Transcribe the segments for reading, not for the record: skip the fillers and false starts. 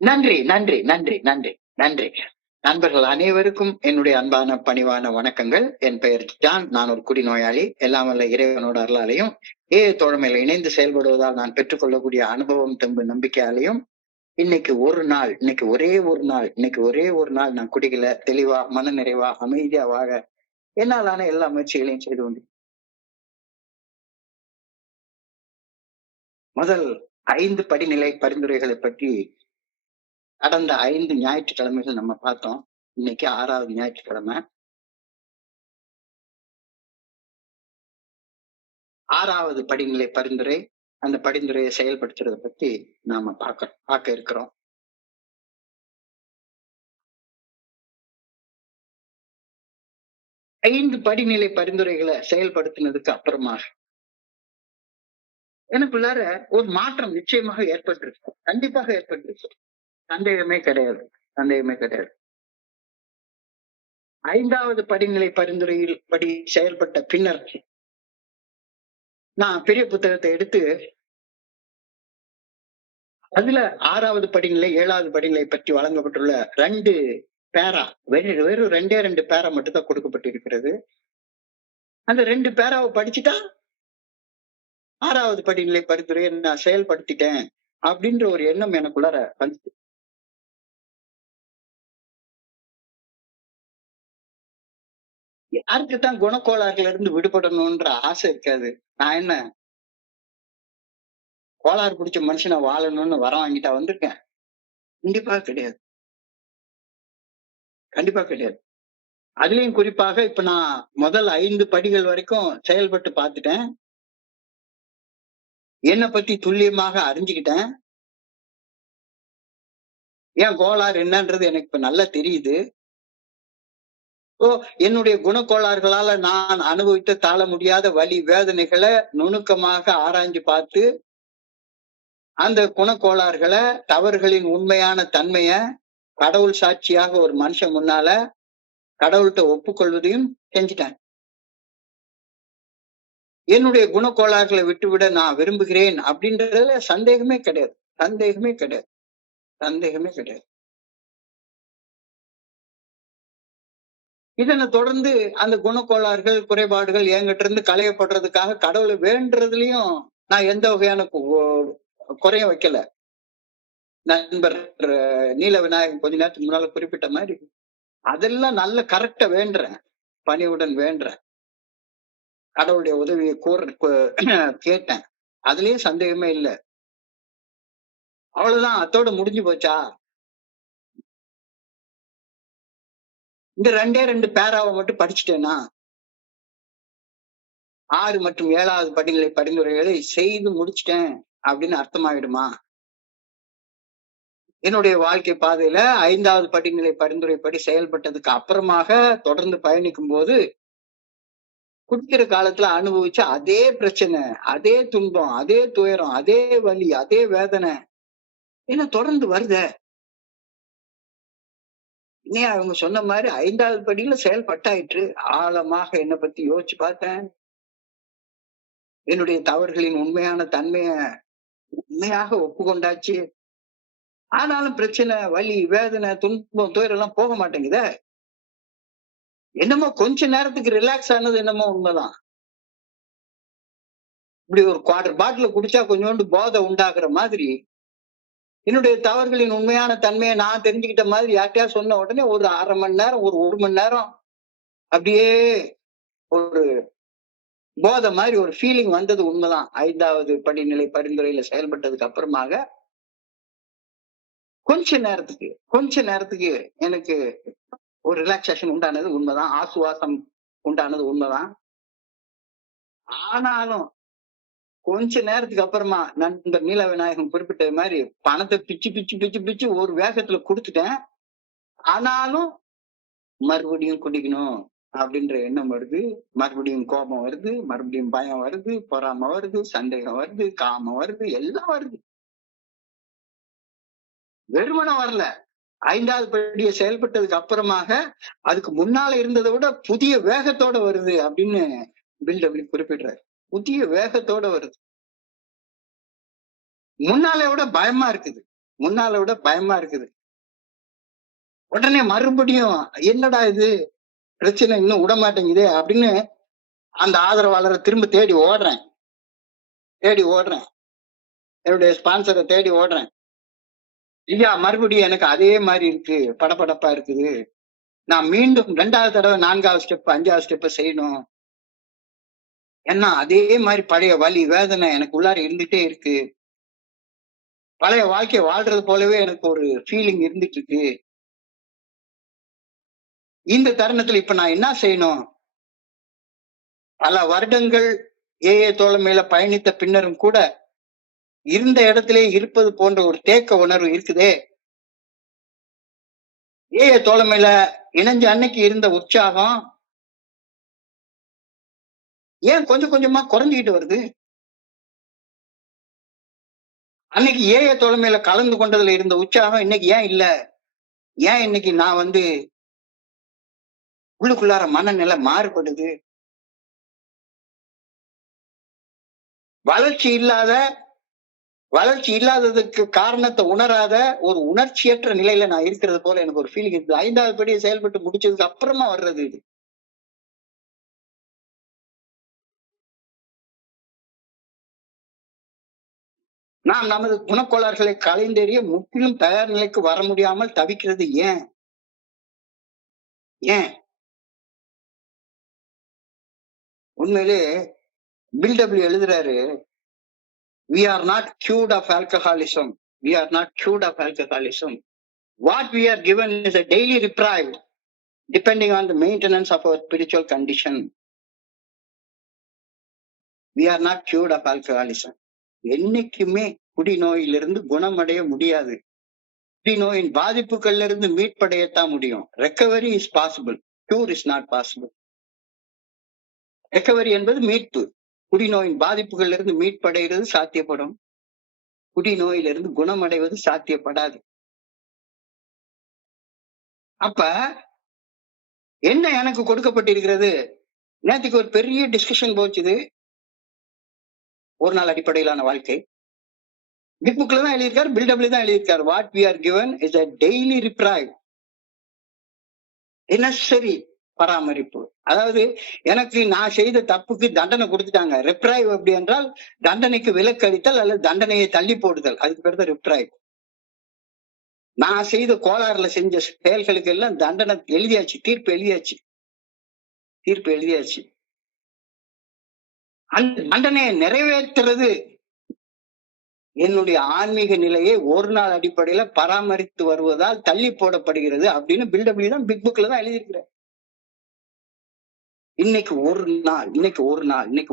நன்றி, நன்றி, நன்றி, நன்றி, நன்றி. நண்பர்கள் அனைவருக்கும் என்னுடைய அன்பான பணிவான வணக்கங்கள். என் பெயர் ஜான். நான் ஒரு குடிநோயாளி. எல்லாம் வல்ல இறைவனோட அருளாலையும் தோழமையில இணைந்து செயல்படுவதால் நான் பெற்றுக்கொள்ளக்கூடிய அனுபவம், தெம்பு, நம்பிக்கையாலையும் இன்னைக்கு ஒரு நாள், இன்னைக்கு ஒரே ஒரு நாள் நான் குடிக்கல, தெளிவா, மன நிறைவா, அமைதியா வாழ என்னாலான எல்லா முயற்சிகளையும் செய்து கொண்டு முதல் 5 படிநிலை பரிந்துரைகளை பற்றி கடந்த 5 ஞாயிற்றுக்கிழமைகள் நம்ம பார்த்தோம். இன்னைக்கு 6வது ஞாயிற்றுக்கிழமை. 6வது படிநிலை பரிந்துரை. அந்த பரிந்துரையை செயல்படுத்துறத பத்தி நாம பார்க்க இருக்கிறோம். ஐந்து படிநிலை பரிந்துரைகளை செயல்படுத்தினதுக்கு அப்புறமா எனக்குள்ளார ஒரு மாற்றம் நிச்சயமாக ஏற்பட்டிருக்கு. கண்டிப்பாக ஏற்பட்டிருக்கு. சந்தேகமே கிடையாது. சந்தேகமே கிடையாது. 5வது படிநிலை பரிந்துரையில் படி செயல்பட்ட பின்னர் நான் பெரிய புத்தகத்தை எடுத்து அதுல 6வது படிநிலை, 7வது படிநிலை பற்றி வழங்கப்பட்டுள்ள 2 பேரா, வெறும் 2 பேரா மட்டும் தான் கொடுக்கப்பட்டிருக்கிறது. அந்த 2 பேராவை படிச்சுட்டா 6வது படிநிலை பரிந்துரையை நான் செயல்படுத்திட்டேன் அப்படின்ற ஒரு எண்ணம் எனக்குள்ளார வந்துச்சு. யாருக்குத்தான் குணக்கோளாறுல இருந்து விடுபடணும்ன்ற ஆசை இருக்காது. நான் என்ன கோளாறு பிடிச்ச மனுஷனை வாழணும்னு வரம் வாங்கிட்டா வந்திருக்கேன்? கண்டிப்பா கிடையாது. கண்டிப்பா கிடையாது. அதுலயும் குறிப்பாக இப்ப நான் முதல் 5 படிகள் வரைக்கும் செயல்பட்டு பார்த்துட்டேன். என்னை பத்தி துல்லியமாக அறிஞ்சுக்கிட்டேன். ஏன் கோளாறு என்னன்றது எனக்கு இப்ப நல்லா தெரியுது. என்னுடைய குணக்கோளாறுகளால நான் அனுபவித்து தாழ முடியாத வலி வேதனைகளை நுணுக்கமாக ஆராய்ஞ்சு பார்த்து அந்த குணக்கோளாறுகளை, தவறுகளின் உண்மையான தன்மைய கடவுள் சாட்சியாக ஒரு மனுஷன் முன்னால கடவுள்கிட்ட ஒப்புக்கொள்வதையும் செஞ்சுட்டேன். என்னுடைய குணக்கோளாறுகளை விட்டுவிட நான் விரும்புகிறேன் அப்படின்றதுல சந்தேகமே கிடையாது. சந்தேகமே கிடையாது. சந்தேகமே கிடையாது. இதனை தொடர்ந்து அந்த குணக்கோளாறுகள், குறைபாடுகள் என்கிட்ட இருந்து களையப்படுறதுக்காக கடவுளை வேண்டுறதுலயும் நான் எந்த வகையான குறையும் வைக்கல. நண்பர் நீல விநாயகன் கொஞ்ச நேரத்துக்கு முன்னால குறிப்பிட்ட மாதிரி அதெல்லாம் நல்ல கரெக்டா வேண்டுறேன். பணிவுடன் வேண்டுறேன். கடவுளுடைய உதவியை கேட்டேன். அதுலயும் சந்தேகமே இல்லை. அவ்வளவுதான், அத்தோட முடிஞ்சு போச்சா? இந்த 2 பேராவை மட்டும் படிச்சுட்டேன்னா 6 மற்றும் 7வது படிநிலை பரிந்துரைகளை செய்து முடிச்சிட்டேன் அப்படின்னு அர்த்தமாயிடுமா? என்னுடைய வாழ்க்கை பாதையில 5வது படிநிலை பரிந்துரைப்படி செயல்பட்டதுக்கு அப்புறமாக தொடர்ந்து பயணிக்கும் போது குடிக்கிற காலத்துல அனுபவிச்ச அதே பிரச்சனை, அதே துன்பம், அதே துயரம், அதே வலி, அதே வேதனை என்ன தொடர்ந்து வருத. இன்னும் அவங்க சொன்ன மாதிரி 5வது படியில செயல்பட்டாயிற்று. ஆழமாக என்னை பத்தி யோசிச்சு பார்த்தேன். என்னுடைய தவறுகளின் உண்மையான தன்மைய உண்மையாக ஒப்புக்கொண்டாச்சு. ஆனாலும் பிரச்சனை, வலி, வேதனை, துன்பம், துயரம் எல்லாம் போக மாட்டேங்குதே. என்னமோ கொஞ்ச நேரத்துக்கு ரிலாக்ஸ் ஆனது என்னமோ உண்மைதான். இப்படி ஒரு 1/4 பாட்டில் குடிச்சா கொஞ்சோண்டு போதை உண்டாக்குற மாதிரி என்னுடைய தவறுகளின் உண்மையான தன்மையை நான் தெரிஞ்சுக்கிட்ட மாதிரி யார்கிட்டயா சொன்ன உடனே ஒரு 1/2 மணி நேரம், ஒரு மணி நேரம் அப்படியே ஒரு போதை மாதிரி ஒரு ஃபீலிங் வந்தது உண்மைதான். 5வது படிநிலை பரிந்துரையில செயல்பட்டதுக்கு அப்புறமாக கொஞ்ச நேரத்துக்கு எனக்கு ஒரு ரிலாக்ஸேஷன் உண்டானது உண்மைதான். ஆசுவாசம் உண்டானது உண்மைதான். ஆனாலும் கொஞ்ச நேரத்துக்கு அப்புறமா நண்பர் நீல விநாயகம் குறிப்பிட்டது மாதிரி பணத்தை பிச்சு ஒரு வேகத்துல கொடுத்துட்டேன். ஆனாலும் மறுபடியும் குடிக்கணும் அப்படின்ற எண்ணம் வருது. மறுபடியும் கோபம் வருது, மறுபடியும் பயம் வருது, பொறாமை வருது, சந்தேகம் வருது, காமம் வருது, எல்லாம் வருது. வெறுமனம் வரல. 5வது படியை செயல்பட்டதுக்கு அப்புறமாக அதுக்கு முன்னால இருந்ததை விட புதிய வேகத்தோட வருது அப்படின்னு பில்டபிள்யூ குறிப்பிடுறாரு. புதிய வேகத்தோட வருது. முன்னாலே விட பயமா இருக்குது. முன்னால விட பயமா இருக்குது. உடனே மறுபடியும் என்னடா இது பிரச்சனை இன்னும் விட மாட்டேங்குதே அப்படின்னு அந்த ஆதரவாளரை திரும்ப தேடி ஓடுறேன். என்னுடைய ஸ்பான்சரை தேடி ஓடுறேன். ஐயா மறுபடியும் எனக்கு அதே மாதிரி இருக்கு, படபடப்பா இருக்குது. நான் மீண்டும் 2வது தடவை 4வது ஸ்டெப் 5வது ஸ்டெப் செய்யணும். ஏன்னா அதே மாதிரி பழைய வலி வேதனை எனக்கு உள்ளார இருந்துட்டே இருக்கு. பழைய வாழ்க்கையை வாழ்றது போலவே எனக்கு ஒரு ஃபீலிங் இருந்துட்டு இருக்கு. இந்த தருணத்துல இப்ப நான் என்ன செய்யணும்? பல வருடங்கள் ஏஏ தோழமையில பயணித்த பின்னரும் கூட இருந்த இடத்திலே இருப்பது போன்ற ஒரு தேக்க உணர்வு இருக்குதே. ஏஏ தோழமையில இணைஞ்ச அன்னைக்கு இருந்த உற்சாகம் ஏன் கொஞ்சம் கொஞ்சமா குறைஞ்சிக்கிட்டு வருது? அன்னைக்கு ஏஏ தோழமையில கலந்து கொண்டதுல இருந்த உற்சாகம் இன்னைக்கு ஏன் இல்ல? ஏன் இன்னைக்கு நான் உள்ளுக்குள்ளார மனநிலை மாறுபடுது? வளர்ச்சி இல்லாததுக்கு காரணத்தை உணராத ஒரு உணர்ச்சியற்ற நிலையில நான் இருக்கிறது போல எனக்கு ஒரு ஃபீலிங் இருக்குது. 5வது படியை செயல்பட்டு முடிச்சதுக்கு அப்புறமா வர்றது இது. நாம் நமது குணக்கோளாறுகளை களைந்தெறிய முற்றிலும் தயார் நிலைக்கு வர முடியாமல் தவிக்கிறது ஏன்? உண்மையிலே பில்டபிள்யூ எழுதுறாரு, we are not cured of alcoholism. What we are given is a daily reprieve depending on the maintenance of our spiritual condition. We are not cured of alcoholism. என்னைக்குமே குடிநோயிலிருந்து குணமடைய முடியாது. குடிநோயின் பாதிப்புகள்ல இருந்து மீட்படையத்தான் முடியும். Recovery is possible, cure is not possible. Recovery என்பது மீட்பு. குடிநோயின் பாதிப்புகள்ல இருந்து மீட்படைகிறது சாத்தியப்படும். குடிநோயிலிருந்து குணமடைவது சாத்தியப்படாது. அப்ப என்ன எனக்கு கொடுக்கப்பட்டிருக்கிறது? நேற்றுக்கு ஒரு பெரிய டிஸ்கஷன் போச்சுது. ஒரு நாள் அடிப்படையிலான வாழ்க்கை பிக் புக்ல தான் எழுதியிருக்காரு, பில்டபிள்யூ தான் எழுதியிருக்காரு. What we are given is a daily reprieve, தினசரி பராமரிப்பு. அதாவது எனக்கு நான் செய்த தப்புக்கு தண்டனை கொடுத்துட்டாங்க. ரிப்ரைவ் அப்படி என்றால் தண்டனைக்கு விலக்கு அளித்தல் அல்லது தண்டனையை தள்ளி போடுதல். அதுக்கு பேர் தான் ரிப்ரைவ். நான் செய்த கோளாறுல செஞ்ச செயல்களுக்கு எல்லாம் தண்டனை எழுதியாச்சு, தீர்ப்பு எழுதியாச்சு. அந்த தண்டனையை நிறைவேற்றுறது என்னுடைய ஆன்மீக நிலையை ஒரு நாள் அடிப்படையில பராமரித்து வருவதால் தள்ளி போடப்படுகிறது அப்படின்னு பில்டபிள்யூ தான் பிக் புக்ல தான் எழுதியிருக்கிறேன். இன்னைக்கு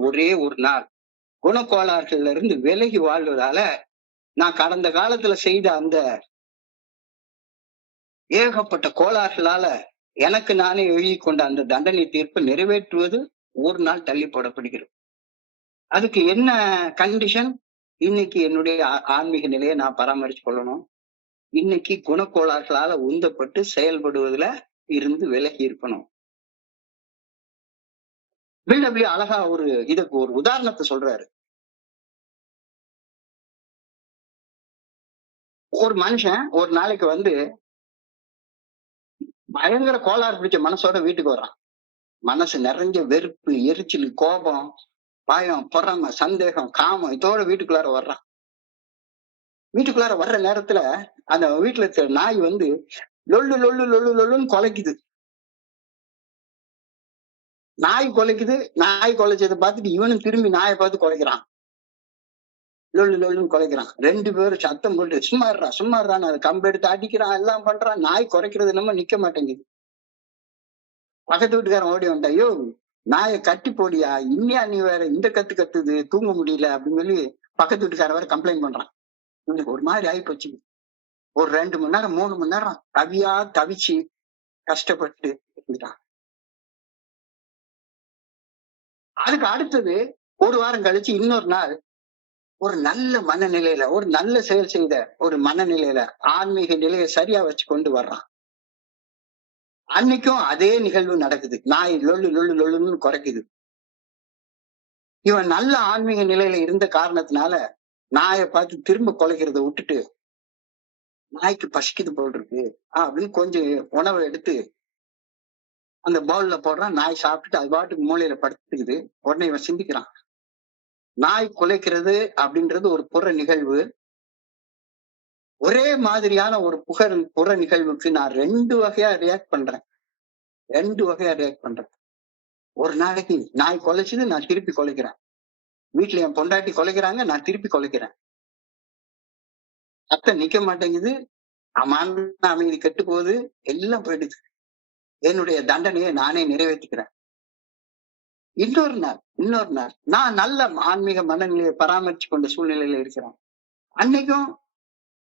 ஒரே ஒரு நாள் குணக்கோளாறுகள்ல இருந்து விலகி வாழ்வதால நான் கடந்த காலத்துல செய்த அந்த ஏகப்பட்ட கோளாறுகளால எனக்கு நானே எழுதி கொண்ட அந்த தண்டனை தீர்ப்பு நிறைவேற்றுவது ஒரு நாள் தள்ளி போடப்படுகிறது. அதுக்கு என்ன கண்டிஷன்? இன்னைக்கு என்னுடைய ஆன்மீக நிலையை நான் பராமரிச்சு கொள்ளணும். இன்னைக்கு குணக்கோளாறுகளால உந்தப்பட்டு செயல்படுவதில் இருந்து விலகி இருக்கணும். பில்டபிள்யூ அழகா இதுக்கு ஒரு உதாரணத்தை சொல்றாரு. ஒரு மனுஷன் ஒரு நாளைக்கு பயங்கர கோளாறு பிடிச்ச மனசோட வீட்டுக்கு வர்றான். மனசு நிறைஞ்ச வெறுப்பு, எரிச்சல், கோபம், பயம், பொறாமை, சந்தேகம், காமம் இதோட வீட்டுக்குள்ளார வர்றான். வீட்டுக்குள்ளார வர்ற நேரத்துல அந்த வீட்டுல இருக்கிற நாய் லொல்லு லொல்லு லொல்லு லொல்லுன்னு குலைக்குது. நாய் குலைச்சதை பார்த்துட்டு இவனும் திரும்பி நாயை பார்த்து குலைக்கிறான். லொல்லு லொல்லுன்னு குலைக்கிறான். 2 பேரும் சத்தம் போட்டு சும்மாடுறான்னு அதை கம்பு எடுத்து அடிக்கிறான், எல்லாம் பண்றான். நாய் குறைக்கிறது நம்ம நிக்க மாட்டேங்குது. பக்கத்து வீட்டுக்காரன் ஓடி வந்தா, ஐயோ நாயை கட்டி போடியா, இன்னியா நீ வேற இந்த கத்துது, தூங்க முடியல அப்படின்னு சொல்லி பக்கத்து வீட்டுக்காரன் வேற கம்ப்ளைண்ட் பண்றான். இவனுக்கு ஒரு மாதிரி ஆகி போச்சு. ஒரு 2 மணி நேரம் 3 மணி நேரம் தவிச்சு கஷ்டப்பட்டு இருந்துட்டான். அதுக்கு அடுத்தது ஒரு வாரம் கழிச்சு இன்னொரு நாள் ஒரு நல்ல மனநிலையில, ஒரு நல்ல செயல் செய்த ஒரு மனநிலையில ஆன்மீக நிலையை சரியா வச்சு கொண்டு வர்றான். அன்னைக்கும் அதே நிகழ்வு நடக்குது. நாய் லொல்லு லொல்லு லொல்லுன்னு குறைக்குது. இவன் நல்ல ஆன்மீக நிலையில இருந்த காரணத்தினால நாயை பார்த்து திரும்ப குலைக்கிறத விட்டுட்டு நாய்க்கு பசிக்குது போல் இருக்கு அப்படின்னு கொஞ்சம் உணவை எடுத்து அந்த பவுல்ல போடுறான். நாய் சாப்பிட்டுட்டு அது பாட்டுக்கு மூலையில படுத்துக்குது. உடனே இவன் சிந்திக்கிறான். நாய் குலைக்கிறது அப்படின்றது ஒரு புற நிகழ்வு. ஒரே மாதிரியான ஒரு புற நிகழ்வுக்கு நான் 2 வகையா ரியாக்ட் பண்றேன். 2 வகையா ரியாக்ட் பண்றேன். ஒரு நாளைக்கு நாய் குலைச்சுது, நான் திருப்பி குலைக்கிறேன். வீட்டுல என் பொண்டாட்டி குலைக்கிறாங்க, நான் திருப்பி குலைக்கிறேன். சத்தம் நிக்க மாட்டேங்குது. மன அமைதி கெட்டு போகுது. எல்லாம் போயிடுது. என்னுடைய தண்டனையை நானே நிறைவேற்றிக்கிறேன். இன்னொரு நாள் நான் நல்ல ஆன்மீக மனநிலையை பராமரிச்சு கொண்ட சூழ்நிலையில இருக்கிறேன். அன்னைக்கும்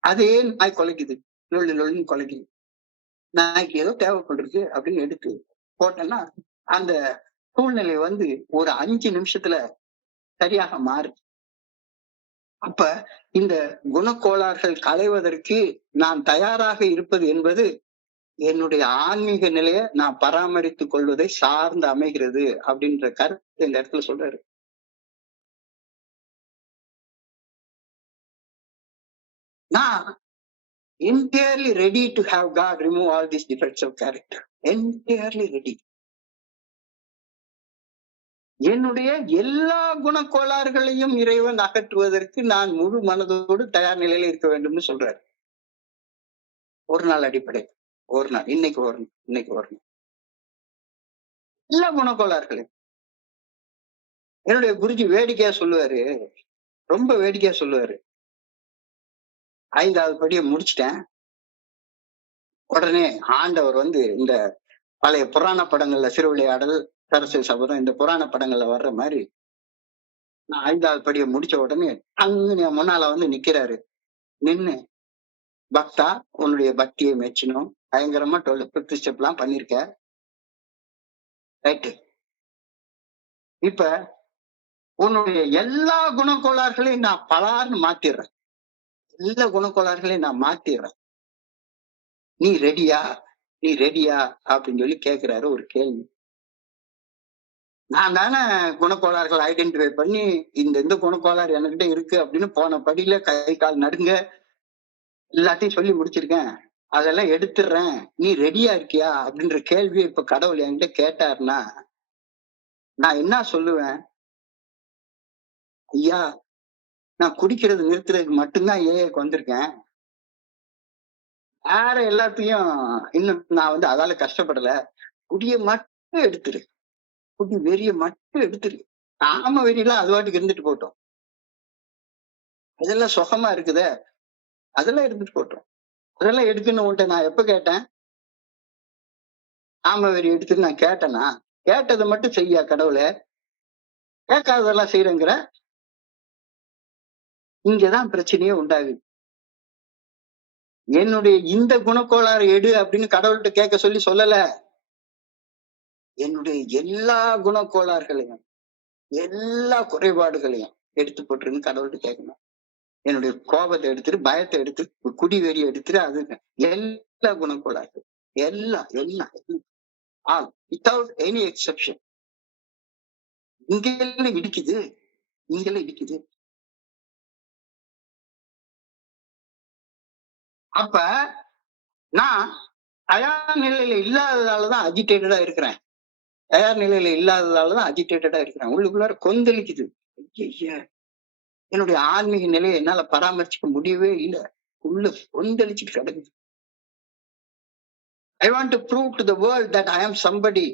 அதே நாய் குலைக்குது. லொள்ளு லொள்ளுன்னு குலைக்குது. நாய்க்கு ஏதோ தேவைப்படுறது அப்படின்னு எடுத்து போட்டேன்னா அந்த சூழ்நிலை வந்து ஒரு 5 நிமிஷத்துல சரியாக மாறுது. அப்ப இந்த குணக்கோளாறுகள் களைவதற்கு நான் தயாராக இருப்பது என்பது என்னுடைய ஆன்மீக நிலையை நான் பராமரித்துக் கொள்வதை சார்ந்து அமைகிறது அப்படின்ற கருத்து இந்த இடத்துல சொல்றாரு. நான் entirely ready to have God remove all these defects of character. Entirely ready. என்னுடைய எல்லா குணக்கோளாறுகளையும் இறைவன் அகற்றுவதற்கு நான் முழு மனதோடு தயார் நிலையில இருக்க வேண்டும்னு சொல்றாரு. ஒரு நாள் அடிப்படை, ஒரு நாள், இன்னைக்கு வரணும். எல்லா குணக்கோளாறுகளையும் என்னுடைய குருஜி வேடிக்கையா சொல்லுவாரு. ரொம்ப வேடிக்கையா சொல்லுவாரு. 5வது படியை முடிச்சிட்டேன். உடனே ஆண்டவர் வந்து இந்த பழைய புராண படங்கள்ல சிறுவிளையாடல், சரசு சபதம் இந்த புராண படங்கள்ல வர்ற மாதிரி நான் 5வது படியை முடிச்ச உடனே அங்க முன்னால வந்து நிக்கிறாரு. நின்னு, பக்தா உன்னுடைய பக்தியை மெச்சணும். பயங்கரமா 5th ஸ்டெப் எல்லாம் பண்ணிருக்க. ரைட்டு. இப்ப உன்னுடைய எல்லா குணக்கோளாறுகளையும் நான் பலார்னு மாத்திடுறேன். எல்லா குணக்கோளாறுகளையும் நான் மாத்திடுறேன். நீ ரெடியா அப்படின்னு சொல்லி கேட்கிறாரு ஒரு கேள்வி. நான் தானே குணக்கோளாறுகள் ஐடென்டிஃபை பண்ணி இந்த குணக்கோளாறு என்கிட்ட இருக்கு அப்படின்னு போன படியில கை கால் நடுங்க எல்லாத்தையும் சொல்லி முடிச்சிருக்கேன். அதெல்லாம் எடுத்துடுறேன். நீ ரெடியா இருக்கியா அப்படின்ற கேள்வியை இப்ப கடவுள் என்கிட்ட கேட்டாருன்னா நான் என்ன சொல்லுவேன்? ஐயா, நான் குடிக்கிறது நிறுத்துறதுக்கு மட்டும்தான் ஏஏக்கு வந்திருக்கேன். வேற எல்லாத்தையும் இன்னும் நான் வந்து அதால கஷ்டப்படல. குடிய மட்டும் எடுத்துரு. குடி வெறிய மட்டும் எடுத்துரு. காம வெறியெல்லாம் அது வாட்டுக்கு இருந்துட்டு போட்டோம். அதெல்லாம் சுகமா இருக்குதே, அதெல்லாம் எடுத்துட்டு போட்டோம். அதெல்லாம் எடுக்கணும் உன்ட்ட நான் எப்ப கேட்டேன்? காம வெறி எடுத்துட்டு நான் கேட்டேனா? கேட்டதை மட்டும் செய்யா கடவுளே, கேட்காததெல்லாம் செய்யறேங்கிற. இங்கதான் பிரச்சனையே உண்டாகுது. என்னுடைய இந்த குணக்கோளாறு எடு அப்படின்னு கடவுள்கிட்ட கேட்க சொல்லி சொல்லல. என்னுடைய எல்லா குணக்கோளாறுகளையும் எல்லா குறைபாடுகளையும் எடுத்து போட்டுருன்னு கடவுள்கிட்ட கேட்கணும். என்னுடைய கோபத்தை எடுத்துட்டு, பயத்தை எடுத்துட்டு, குடி வெறியை எடுத்துட்டு, அது எல்லா குணக்கோளாறு எல்லாம் ஆல் வித்தவுட் எனி எக்ஸெப்ஷன் இங்கெல்லாம் இடிக்குது. அப்ப நான் தயார் நிலையில இல்லாததாலதான் அஜிடேட்டடா இருக்கிறேன். உள்ளுக்குள்ளார கொந்தளிக்குது. என்னுடைய ஆன்மீக நிலையை என்னால பராமரிச்சுக்க முடியவே இல்லை. உள்ள கொந்தளிச்சுட்டு கிடக்குது. I want to prove to the world that I am somebody.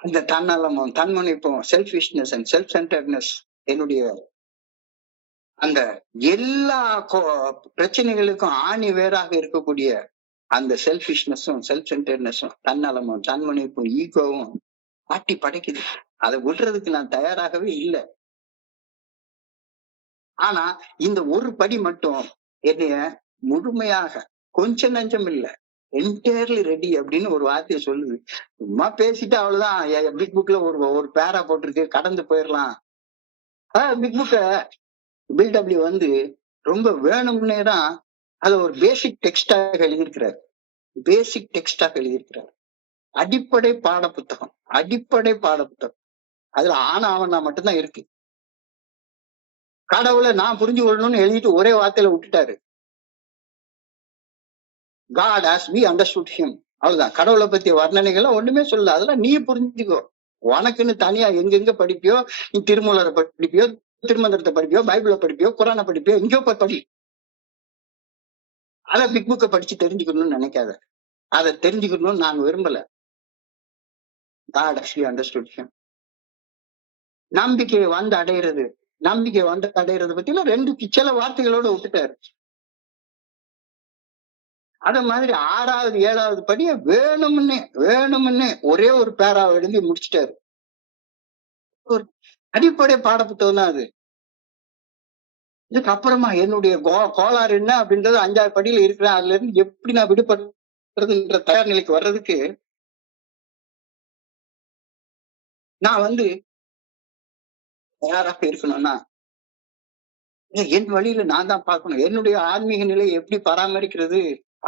அந்த தன்னலமும் தன்முனைப்பும் செல்ஃபிஷ்னஸ் அண்ட் செல்ஃப் சென்டர்ட்னஸ் என்னுடைய அந்த எல்லா பிரச்சனைகளுக்கும் ஆணி வேறாக இருக்கக்கூடிய அந்த செல்ஃபிஷ்னஸும் செல்ஃப் சென்டர்ட்னஸும் தன்னலமும் தன்முனைப்பும் ஈகோவும் ஆட்டி படைக்குது. அதை விடுறதுக்கு நான் தயாராகவே இல்லை. ஆனா இந்த ஒரு படி மட்டும் என்னைய முழுமையாக கொஞ்சம் நஞ்சம் இல்லை என்டையர்லி ரெடி அப்படின்னு ஒரு வார்த்தையை சொல்லுது. சும்மா பேசிட்டு அவ்வளவுதான். பிக் புக்ல ஒரு பேரா போட்டிருக்கு, கடந்து போயிடலாம். பிக் புக்க பில்டபிள்யூ வந்து ரொம்ப வேணும்னே தான் அதை ஒரு பேசிக் டெக்ஸ்டாக எழுதியிருக்கிறார். அடிப்படை பாட புத்தகம். அதுல ஆவணா மட்டும்தான் இருக்கு. கடவுளை நான் புரிஞ்சு கொள்ளணும்னு எழுதிட்டு ஒரே வார்த்தையில விட்டுட்டாரு. God as we understood him. அவ்வளவுதான். கடவுளை பத்திய வர்ணனைகளை ஒண்ணுமே சொல்லல. அதெல்லாம் நீ புரிஞ்சுக்கோ. உனக்குன்னு தனியா எங்கெங்க படிப்பியோ, நீ திருமூலரை படிப்பியோ, திருமந்திரத்தை படிப்பியோ, பைபிளை படிப்பியோ, குரானை படிப்பியோ, எங்கேயோ போய் படி. அதை பிக் புக்கை படிச்சு தெரிஞ்சுக்கணும்னு நினைக்காத. அதை தெரிஞ்சுக்கணும்னு நாங்க விரும்பல. God actually understood him. நம்பிக்கையை வந்து அடையிறது, நம்பிக்கை வந்து அடையிறது பத்தில ரெண்டு சில வார்த்தைகளோட விட்டுட்டாரு. அத மாதிரி 6வது 7வது படிய வேணும்னு ஒரே ஒரு பேராவை எழுதி முடிச்சிட்டாரு. ஒரு அடிப்படை பாட புத்தகம் தான் அது. இதுக்கு அப்புறமா என்னுடைய கோளாறு என்ன அப்படின்றது 5வது படியில இருக்கிறேன். அதுல இருந்து எப்படி நான் விடுபடுறதுன்ற தயார் நிலைக்கு வர்றதுக்கு நான் தயாராக இருக்கணும்னா என் வழியில நான் தான் பார்க்கணும். என்னுடைய ஆன்மீக நிலையை எப்படி பராமரிக்கிறது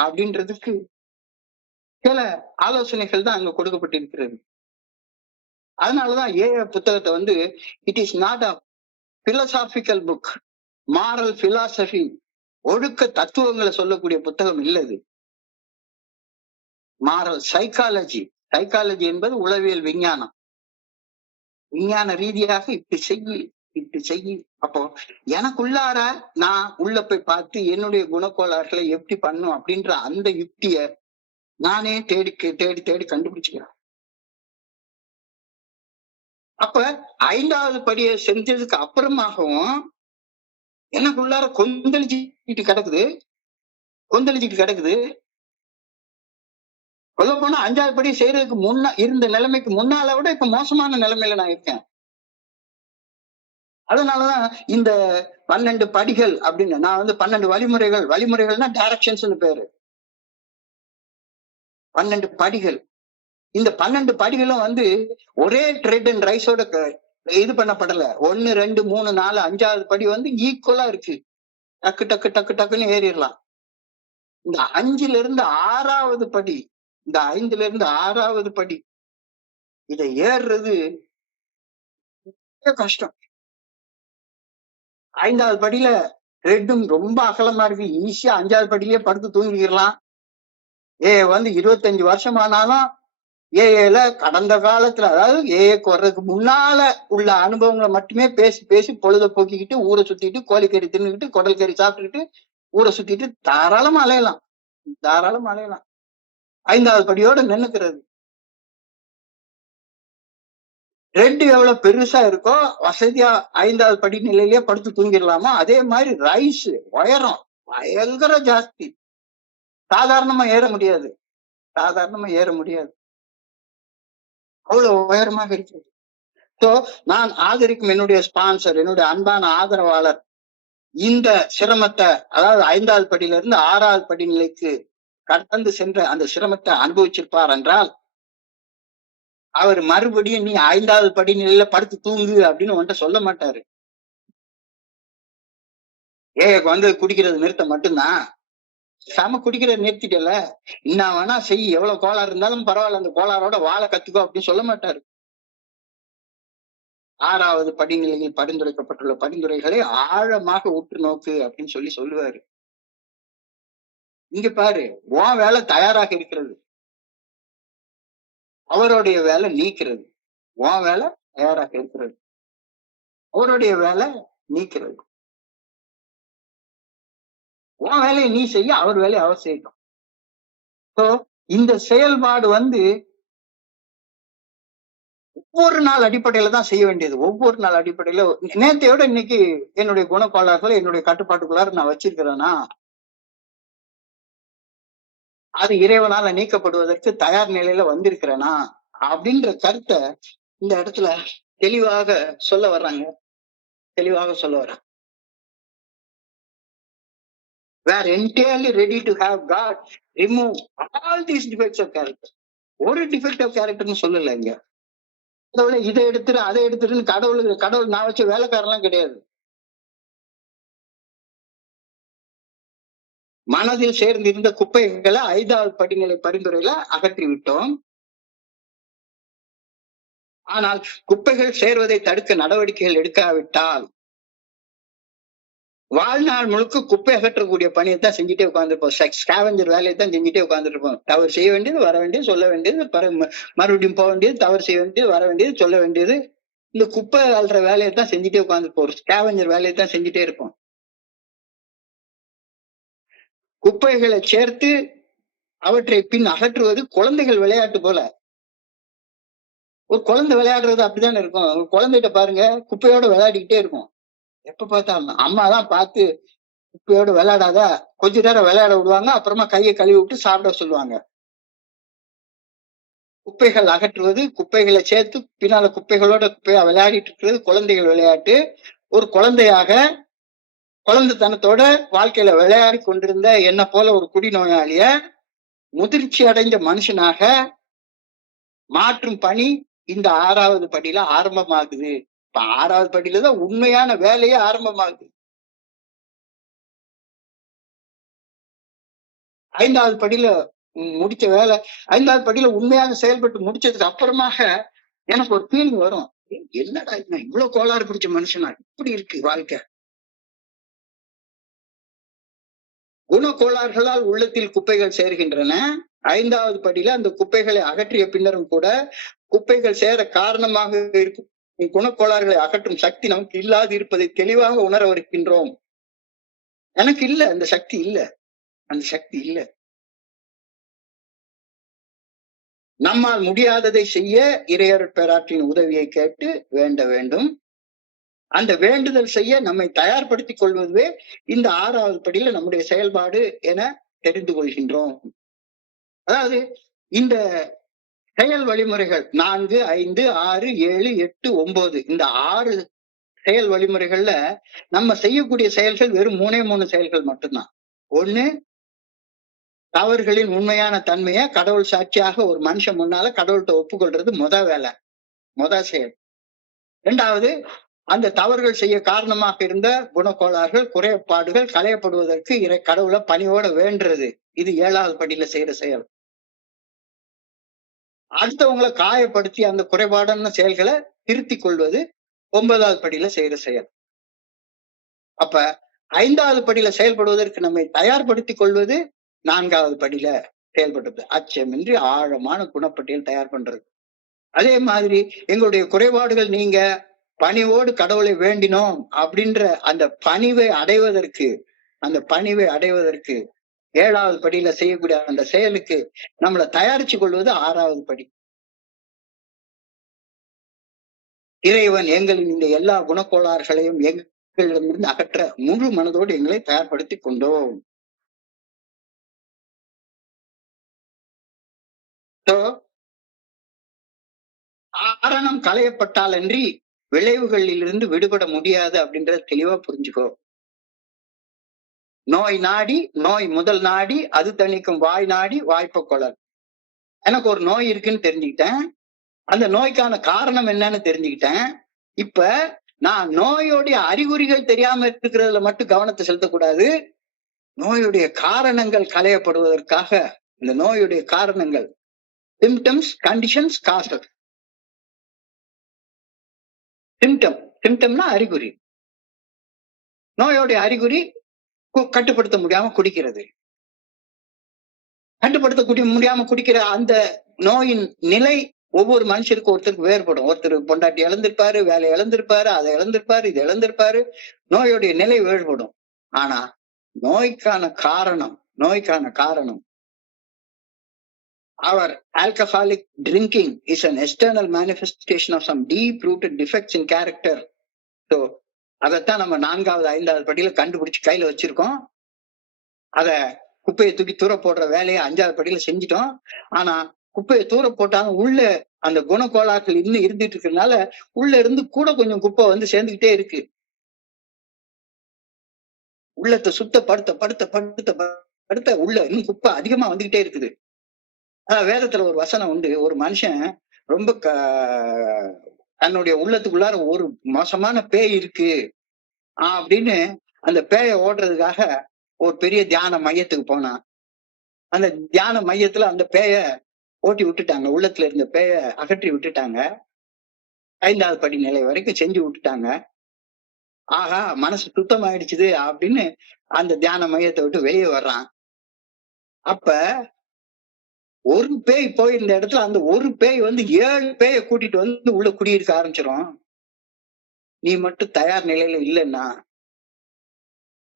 அப்படின்றதுக்கு சில ஆலோசனைகள் தான் அங்க கொடுக்கப்பட்டிருக்கிறது. அதனாலதான் புத்தகத்தை it is not a philosophical book, moral philosophy, ஒழுக்க தத்துவங்களை சொல்லக்கூடிய புத்தகம் இல்லது. Moral psychology. சைக்காலஜி என்பது உளவியல் விஞ்ஞானம். விஞ்ஞான ரீதியாக இப்படி செய்யி. அப்போ எனக்குள்ளார நான் உள்ள போய் பார்த்து என்னுடைய குணக்கோளாறுகளை எப்படி பண்ணும் அப்படின்ற அந்த யுக்திய நானே தேடி தேடி தேடி கண்டுபிடிச்சுக்கிறேன். அப்ப 5வது படியை செஞ்சதுக்கு அப்புறமாகவும் எனக்குள்ளார கொந்தளிச்சுக்கிட்டு கிடக்குது. சொல்ல போனா 5வது படி செய்யறதுக்கு இருந்த நிலைமைக்கு முன்னால விட இப்ப மோசமான நிலைமையில நான் இருக்கேன். அதனாலதான் இந்த 12 படிகள் அப்படின்னு நான் 12 வழிமுறைகள்னா டைரக்ஷன்ஸ்னு பேரு. 12 படிகள். இந்த 12 படிகளும் ஒரே ட்ரெட் அண்ட் ரைஸோட இது பண்ணப்படல. 1, 2, 3, 4, 5வது படி ஈக்குவலா இருக்கு. டக்கு டக்கு டக்கு டக்குன்னு ஏறிடலாம். இந்த 5ல இருந்து 6வது படி, இந்த 5ல இருந்து 6வது படி இதை ஏறுறது கஷ்டம். 5வது படியில ரெட்டும் ரொம்ப அகலமா இருக்கு. ஈஸியா 5வது படியிலேயே படுத்து தூங்கிடலாம். 25 வருஷம் ஆனாலும் ஏஏல கடந்த காலத்துல, அதாவது ஏஏக்கு வர்றதுக்கு முன்னால உள்ள அனுபவங்களை மட்டுமே பேசி பேசி பொழுத போக்கிக்கிட்டு ஊரை சுத்திட்டு கோழிக்கறி தின்னுக்கிட்டு குடல் கறி சாப்பிட்டுக்கிட்டு ஊரை சுத்திட்டு தாராளமா அலையலாம். 5வது படியோட நின்னுக்கிறது. ரெட் எவ்வளவு பெருசா இருக்கோ வசதியா 5வது படி நிலையிலேயே படுத்து தூங்கிடலாமா, அதே மாதிரி ரைஸ் உயரம் பயங்கர ஜாஸ்தி. சாதாரணமா ஏற முடியாது. அவ்வளவு உயரமாக இருக்கிறது. சோ நான் ஆதரிக்கும் என்னுடைய ஸ்பான்சர், என்னுடைய அன்பான ஆதரவாளர் இந்த சிரமத்தை, அதாவது 5வது படியில இருந்து 6வது படி நிலைக்கு கடந்து சென்ற அந்த சிரமத்தை அனுபவிச்சிருப்பார் என்றால் அவர் மறுபடியும் நீ 5வது படி நிலையில படுத்து தூங்கு அப்படின்னு உன்கிட்ட சொல்ல மாட்டாரு. குடிக்கிறது நிறுத்த மட்டும்தான். குடிக்கிறத நிறுத்திட்டல, இன்னும் வேணா செய், எவ்வளவு கோளாறு இருந்தாலும் பரவாயில்ல, அந்த கோளாரோட வாழ கத்துக்கோ அப்படின்னு சொல்ல மாட்டாரு. 6வது படிநிலையில் பரிந்துரைக்கப்பட்டுள்ள பரிந்துரைகளை ஆழமாக உற்று நோக்கு அப்படின்னு சொல்லுவாரு. இங்க பாரு, உன் வேலை தயாராக இருக்கிறது, அவருடைய வேலை நீக்கிறது. உன் வேலை தயாராக இருக்கிறது, அவருடைய வேலை நீக்கிறது. உன் வேலையை நீ செய்ய, அவர் வேலையை அவர் செய்யணும். இந்த செயல்பாடு ஒவ்வொரு நாள் அடிப்படையில தான் செய்ய வேண்டியது. ஒவ்வொரு நாள் அடிப்படையில நேத்தையோட இன்னைக்கு என்னுடைய குணக்கோளாறுகளை என்னுடைய கட்டுப்பாட்டுக்குள்ளார நான் வச்சிருக்கிறேன்னா அது இறைவனால நீக்கப்படுவதற்கு தயார் நிலையில வந்திருக்கிறேனா அப்படின்ற கருத்தை இந்த இடத்துல தெளிவாக சொல்ல வர்றாங்க. Were entirely ready to have God remove all these defects of character. ஒரு டிஃபெக்ட் ஆஃப் கேரக்டர்னு சொல்லல இங்க. இதை எடுத்துரு அதை எடுத்துருன்னு கடவுள் நான் வச்ச வேலைக்காரெல்லாம் கிடையாது. மனதில் சேர்ந்திருந்த குப்பைகளை 5வது படிநிலை பரிந்துரையில அகற்றி விட்டோம். ஆனால் குப்பைகள் சேர்வதை தடுக்க நடவடிக்கைகள் எடுக்காவிட்டால் வாழ்நாள் முழுக்க குப்பை அகற்றக்கூடிய பணியை தான் செஞ்சுட்டே உட்காந்துருப்போம். ஸ்கேவெஞ்சர் வேலையை தான் செஞ்சுட்டே உட்காந்துருப்போம். தவறு செய்ய வேண்டியது, வர வேண்டியது, சொல்ல வேண்டியது, மறுபடியும் போக வேண்டியது, தவறு செய்ய வேண்டியது, வர வேண்டியது, சொல்ல வேண்டியது. இந்த குப்பை அல்ற வேலையை தான் செஞ்சுட்டே உட்காந்துருப்போம். ஒரு ஸ்கேவெஞ்சர் வேலையை தான் செஞ்சுட்டே இருப்போம். குப்பைகளை சேர்த்து அவற்றை பின் அகற்றுவது குழந்தைகள் விளையாட்டு போல. ஒரு குழந்தை விளையாடுறது அப்படித்தானே இருக்கும். ஒரு குழந்தைகிட்ட பாருங்க, குப்பையோட விளையாடிக்கிட்டே இருக்கும். எப்ப பார்த்தாலும் அம்மா தான் பார்த்து குப்பையோட விளையாடாத, கொஞ்ச நேரம் விளையாட விடுவாங்க, அப்புறமா கையை கழுவி விட்டு சாப்பிட சொல்லுவாங்க. குப்பைகள் அகற்றுவது, குப்பைகளை சேர்த்து பின்னால குப்பைகளோட குப்பையா விளையாடிட்டு இருக்கிறது குழந்தைகள் விளையாட்டு. ஒரு குழந்தையாக குழந்தைத்தனத்தோட வாழ்க்கையில விளையாடி கொண்டிருந்த என்ன போல ஒரு குடிநோயாளிய முதிர்ச்சி அடைந்த மனுஷனாக மாற்றும் பணி இந்த 6வது படியில ஆரம்பமாகுது. இப்ப 6வது படியில தான் உண்மையான வேலையே ஆரம்பமாகுது. 5வது படியில முடிச்ச வேலை, 5வது படியில உண்மையாக செயல்பட்டு முடிச்சதுக்கு அப்புறமாக எனக்கு ஒரு ஃபீலிங் வரும். என்னடா இவ்வளவு கோளாறு பிடிச்ச மனுஷனா, இப்படி இருக்கு வாழ்க்கை. குணக்கோளாறுகளால் உள்ளத்தில் குப்பைகள் சேர்கின்றன. 5வது படியில அந்த குப்பைகளை அகற்றிய பின்னரும் கூட குப்பைகள் சேர காரணமாக இருக்கும் குணக்கோளாறுகளை அகற்றும் சக்தி நமக்கு இல்லாது இருப்பதை தெளிவாக உணர வருகின்றோம். எனக்கு இல்ல, அந்த சக்தி இல்ல, அந்த சக்தி இல்ல. நம்மால் முடியாததை செய்ய இறையருட் பேராற்றின் உதவியை கேட்டு வேண்ட வேண்டும். அந்த வேண்டுதல் செய்ய நம்மை தயார்படுத்திக் கொள்வதுவே இந்த 6வது படியில நம்முடைய செயல்பாடு என தெரிந்து கொள்கின்றோம். அதாவது இந்த செயல் வழிமுறைகள் 4, 5, 6, 7, 8, 9 இந்த 6 செயல் வழிமுறைகள்ல நம்ம செய்யக்கூடிய செயல்கள் வெறும் 3 செயல்கள் மட்டும்தான். ஒண்ணு, தவறுகளின் உண்மையான தன்மையை கடவுள் சாட்சியாக ஒரு மனுஷன் முன்னால கடவுள்கிட்ட ஒப்புக்கொள்றது வேலை, செயல். 2வது, அந்த தவறுகள் செய்ய காரணமாக இருந்த குணக்கோளாறுகள், குறைபாடுகள் களையப்படுவதற்கு கடவுளை பணியோட வேண்டுறது. இது 7வது படியில செய்யற செயல். அடுத்தவங்களை காயப்படுத்தி அந்த குறைபாடான செயல்களை திருத்திக் கொள்வது 9வது படியில செய்யற செயல். அப்ப 5வது படியில செயல்படுவதற்கு நம்மை தயார்படுத்திக் கொள்வது 4வது படியில செயல்படுறது. அச்சமின்றி ஆழமான குணப்பட்டியல் தயார் பண்றது. அதே மாதிரி எங்களுடைய குறைபாடுகள் நீங்க பணிவோடு கடவுளை வேண்டினோம் அப்படின்ற அந்த பணிவை அடைவதற்கு 7வது படியில செய்யக்கூடிய அந்த செயலுக்கு நம்மளை தயாரிச்சு கொள்வது 6வது படி. இறைவன் எங்களின் இந்த எல்லா குணக்கோளாறுகளையும் எங்களிடமிருந்து அகற்ற முழு மனதோடு எங்களை தயார்படுத்தி கொண்டோம். காரணம் களையப்பட்டால் அன்றி விளைவுகளில் இருந்து விடுபட முடியாது அப்படின்றத தெளிவா புரிஞ்சுக்கோ. நோய் நாடி, நோய் முதல் நாடி, அது தணிக்கும் வாய் நாடி, வாய்ப்ப கொளர். எனக்கு ஒரு நோய் இருக்குன்னு தெரிஞ்சுக்கிட்டேன். அந்த நோய்க்கான காரணம் என்னன்னு தெரிஞ்சுக்கிட்டேன். இப்ப நான் நோயோடைய அறிகுறிகள் தெரியாம இருக்கிறதுல மட்டும் கவனத்தை செலுத்தக்கூடாது. நோயுடைய காரணங்கள் களையப்படுவதற்காக இந்த நோயுடைய காரணங்கள், சிம்டம்ஸ், கண்டிஷன்ஸ், காசஸ். சிம்டம்னா அறிகுறி. நோயோடைய அறிகுறி கட்டுப்படுத்த முடியாம குடிக்கிறது. கட்டுப்படுத்த முடியாம குடிக்கிற அந்த நோயின் நிலை ஒவ்வொரு மனுஷருக்கும் ஒருத்தருக்கு வேறுபடும். ஒருத்தர் பொண்டாட்டி இழந்திருப்பாரு, வேலை இழந்திருப்பாரு, அதை இழந்திருப்பாரு, இது இழந்திருப்பாரு. நோயுடைய நிலை வேறுபடும். ஆனா நோய்க்கான காரணம் our alcoholic drinking is an external manifestation of some deep-rooted defects in character. So அதைத்தான் நம்ம 4வது 5வது படியில கண்டுபிடிச்சு கையில வச்சிருக்கோம். அத குப்பையை தூக்கி தூர போடுற வேலையை 5வது படியில செஞ்சிட்டோம். ஆனா குப்பையை தூர போட்டாலும் உள்ள அந்த குணக்கோளாறுகள் இன்னும் இருந்துட்டு இருக்கிறதுனால உள்ள இருந்து கூட கொஞ்சம் குப்பை வந்து சேர்ந்துகிட்டே இருக்கு. உள்ளத்தை சுத்தப்படுத்த உள்ள இன்னும் குப்பை அதிகமா வந்துகிட்டே இருக்குது. வேதத்துல ஒரு வசனம் உண்டு. ஒரு மனுஷன் ரொம்ப தன்னுடைய உள்ளத்துக்குள்ளார ஒரு மோசமான பேய் இருக்கு அப்படின்னு அந்த பேயை ஓடுறதுக்காக ஒரு பெரிய தியான மையத்துக்கு போனான். அந்த தியான மையத்துல அந்த பேய ஓட்டி விட்டுட்டாங்க. உள்ளத்துல இருந்த பேய அகற்றி விட்டுட்டாங்க. 5வது படி நிலை வரைக்கும் செஞ்சு விட்டுட்டாங்க. ஆஹா மனசு சுத்தமாயிடுச்சுது அப்படின்னு அந்த தியான மையத்தை விட்டு வெளியே வர்றான். அப்ப ஒரு பேய் போயிருந்த இடத்துல அந்த ஒரு பேய் வந்து 7 பேய கூட்டிட்டு வந்து உள்ள குடியிருக்க ஆரம்பிச்சிரும். நீ மட்டும் தயார் நிலையில இல்லைன்னா,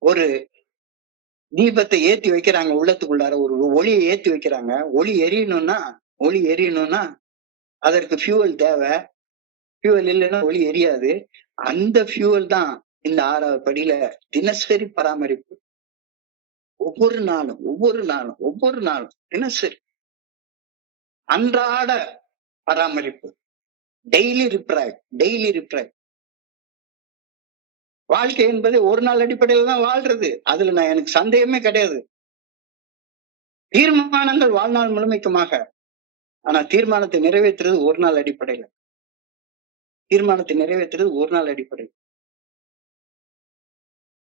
ஒரு தீபத்தை ஏத்தி வைக்கிறாங்க உள்ளத்துக்குள்ளார, ஒரு ஒளியை ஏத்தி வைக்கிறாங்க. ஒளி எரியணும்னா அதற்கு ஃபியூவல் தேவை. ஃபியூவல் இல்லைன்னா ஒளி எரியாது. அந்த ஃபியூவல் தான் இந்த 6வது படியில தினசரி பராமரிப்பு. ஒவ்வொரு நாளும் தினசரி அன்றாட பராமரிப்பு. டெய்லி ரிப்ரைவ். வாழ்க்கை என்பது ஒரு நாள் அடிப்படையில தான் வாழ்றது. அதுல நான் எனக்கு சந்தேகமே கிடையாது. தீர்மானங்கள் வாழ்நாள் முழுமைக்குமாக. ஆனா தீர்மானத்தை நிறைவேற்றுறது ஒரு நாள் அடிப்படையில.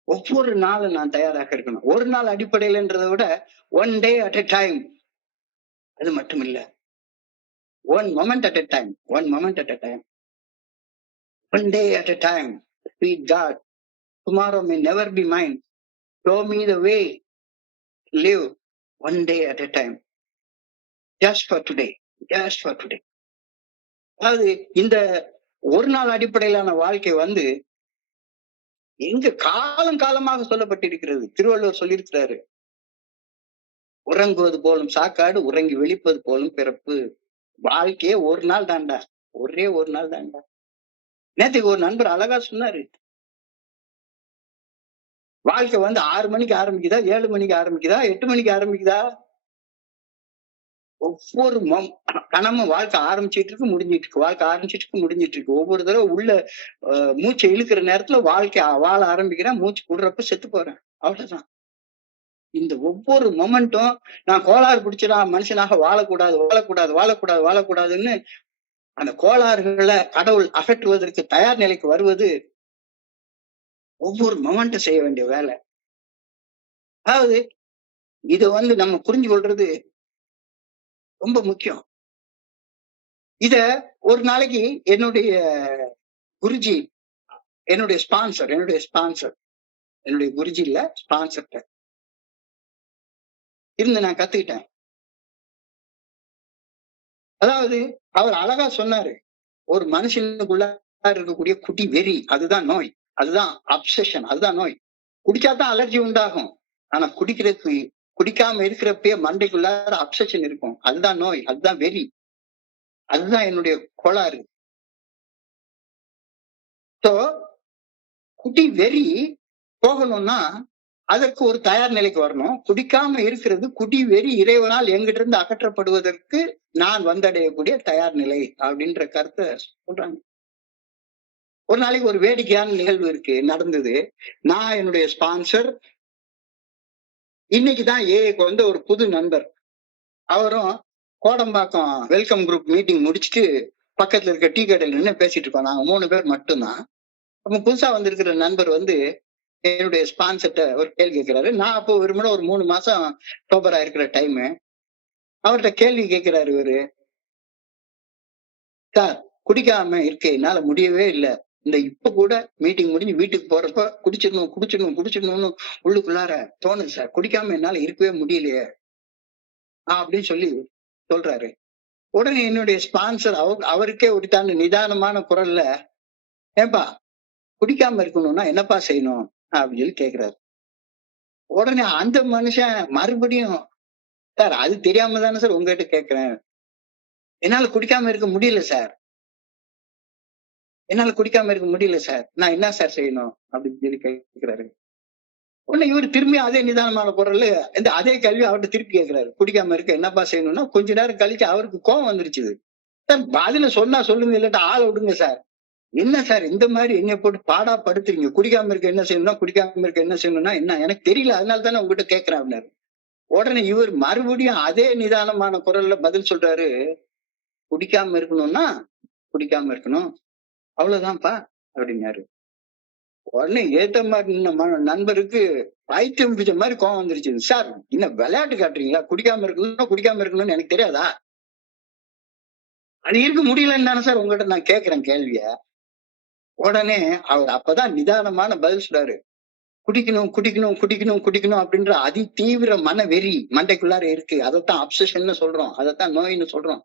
ஒவ்வொரு நாளும் நான் தயாராக இருக்கணும். ஒரு நாள் அடிப்படையிலன்றதை விட one day at a time. அது மட்டும் இல்ல, one moment at a time. One day at a time. Sweet God, tomorrow may never be mine. Show me the way. Live one day at a time. Just for today. அதாவது இந்த ஒரு நாள் அடிப்படையிலான வாழ்க்கை வந்து எங்க காலமாக சொல்லப்பட்டிருக்கிறது. திருவள்ளுவர் சொல்லியிருக்கிறாரு, உறங்குவது போலும் சாக்காடு, உறங்கி விழிப்பது போலும் பிறப்பு. வாழ்க்கையே ஒரு நாள் தாண்டா, ஒரே ஒரு நாள் தாண்டா. நேத்துக்கு ஒரு நண்பர் அழகா சொன்னாரு, வாழ்க்கை வந்து 6 மணிக்கு ஆரம்பிக்குதா, 7 மணிக்கு ஆரம்பிக்குதா, 8 மணிக்கு ஆரம்பிக்குதா? ஒவ்வொரு கணமும் வாழ்க்கை ஆரம்பிச்சிட்டு இருக்கு, முடிஞ்சிட்டு இருக்கு. ஒவ்வொரு தடவை உள்ள மூச்சை இழுக்கிற நேரத்துல வாழ்க்கை வாழ ஆரம்பிக்கிறேன், மூச்சு விடுறப்ப செத்து போறேன். அவ்வளவுதான். இந்த ஒவ்வொரு மொமெண்ட்டும் நான் கோளாறு பிடிச்சா மனுஷனாக வாழக்கூடாதுன்னு அந்த கோளாறுகளை கடவுள் அகற்றுவதற்கு தயார் நிலைக்கு வருவது ஒவ்வொரு மொமெண்ட்டும் செய்ய வேண்டிய வேலை. அதாவது இதை வந்து நம்ம புரிஞ்சு கொள்றது ரொம்ப முக்கியம். இத ஒரு நாளைக்கு என்னுடைய குருஜி, என்னுடைய ஸ்பான்சர், என்னுடைய குருஜி இல்ல, ஸ்பான்சர்ட்ட இருந்து நான் கத்துக்கிட்டேன். அதாவது அவர் அழகா சொன்னாரு, ஒரு மனுஷனுக்குள்ள இருக்கக்கூடிய குட்டி வெறி, அதுதான் நோய், அதுதான் அப்சஷன், அதுதான் நோய். குடிச்சாதான் அலர்ஜி உண்டாகும். ஆனா குடிக்காம இருக்கிறப்பயே மண்டைக்குள்ளார அப்சஷன் இருக்கும். அதுதான் நோய், அதுதான் வெறி, அதுதான் என்னுடைய கோளாறு. குட்டி வெறி போகணும்னா அதற்கு ஒரு தயார் நிலைக்கு வரணும். குடிக்காம இருக்கிறது குடி வெறி இறைவனால் எங்கிட்ட இருந்து அகற்றப்படுவதற்கு நான் வந்தடையக்கூடிய தயார் நிலை அப்படின்ற கருத்தை சொல்றாங்க. ஒரு நாளைக்கு ஒரு வேடிக்கையான நிகழ்வு நடந்தது. நான் என்னுடைய ஸ்பான்சர் இன்னைக்குதான் ஏக்கு வந்து ஒரு புது நண்பர், அவரும் கோடம்பாக்கம் வெல்கம் குரூப் மீட்டிங் முடிச்சுட்டு பக்கத்துல இருக்க டீ கடையில் நின்று பேசிட்டு இருக்கோம். நாங்க 3 பேர் மட்டும்தான். அப்ப புதுசா வந்திருக்கிற நண்பர் வந்து என்னுடைய ஸ்பான்சர்ட்ட ஒரு கேள்வி கேட்கிறாரு. நான் அப்போ ஒரு 3 மாசம் சோபரா இருக்கிற டைம். அவர்கிட்ட கேள்வி கேட்கிறாரு இவரு, சார் குடிக்காம இருக்க என்னால முடியவே இல்லை. இந்த இப்ப கூட மீட்டிங் முடிஞ்சு வீட்டுக்கு போறப்ப குடிச்சிடணும்னு உள்ளுக்குள்ளார தோணுது சார். குடிக்காம என்னால இருக்கவே முடியலையே அப்படின்னு சொல்றாரு. உடனே என்னுடைய ஸ்பான்சர் அவருக்கே உரித்தான நிதானமான குரல்ல, ஏன்பா குடிக்காம இருக்கணும்னா என்னப்பா செய்யணும் அப்படின்னு கேக்குறாரு. உடனே அந்த மனுஷன் மறுபடியும், சார் அது தெரியாம தானே சார் உங்ககிட்ட கேக்குறேன். என்னால குடிக்காம இருக்க முடியல சார். நான் என்ன சார் செய்யணும் அப்படின்னு சொல்லி கேட்கிறாரு. உடனே இவர் திரும்பி அதே நிதானமான குரல்ல அதே கேள்வி அவர்கிட்ட திருப்பி கேட்கிறாரு. குடிக்காம இருக்க என்னப்பா செய்யணும்னா கொஞ்ச நேரம் கழிச்சு அவருக்கு கோபம் வந்துருச்சு. சார் பதில சொன்னா சொல்லுங்க, இல்லாட்டா ஆளை விடுங்க சார். என்ன சார் இந்த மாதிரி என்னை போட்டு பாடா படுத்துறீங்க? குடிக்காம இருக்க என்ன செய்யணும்னா என்ன எனக்கு தெரியல, அதனால தானே உங்ககிட்ட கேட்கிறேன் அப்படின்னாரு. உடனே இவர் மறுபடியும் அதே நிதானமான குரல்ல பதில் சொல்றாரு, குடிக்காம இருக்கணும் அவ்வளவுதான்ப்பா அப்படின்னாரு. உடனே ஏத்த மாதிரி நண்பருக்கு பைத்தியம் பிடிச்ச மாதிரி கோவம் வந்துருச்சு. சார் என்ன விளையாட்டு காட்டுறீங்களா? குடிக்காம இருக்கணும்னு எனக்கு தெரியாதா? அது இருக்க முடியலன்னு தானே சார் உங்ககிட்ட நான் கேட்கிறேன் கேள்விய. உடனே அவர் அப்பதான் நிதானமான பதில் சொல்றாரு. குடிக்கணும், குடிக்கணும், குடிக்கணும், குடிக்கணும் அப்படின்ற அதி தீவிர மன வெறி மண்டைக்குள்ளார இருக்கு. அதத்தான் அப்சஷன்னு சொல்றோம். அதத்தான் நோயின்னு சொல்றோம்.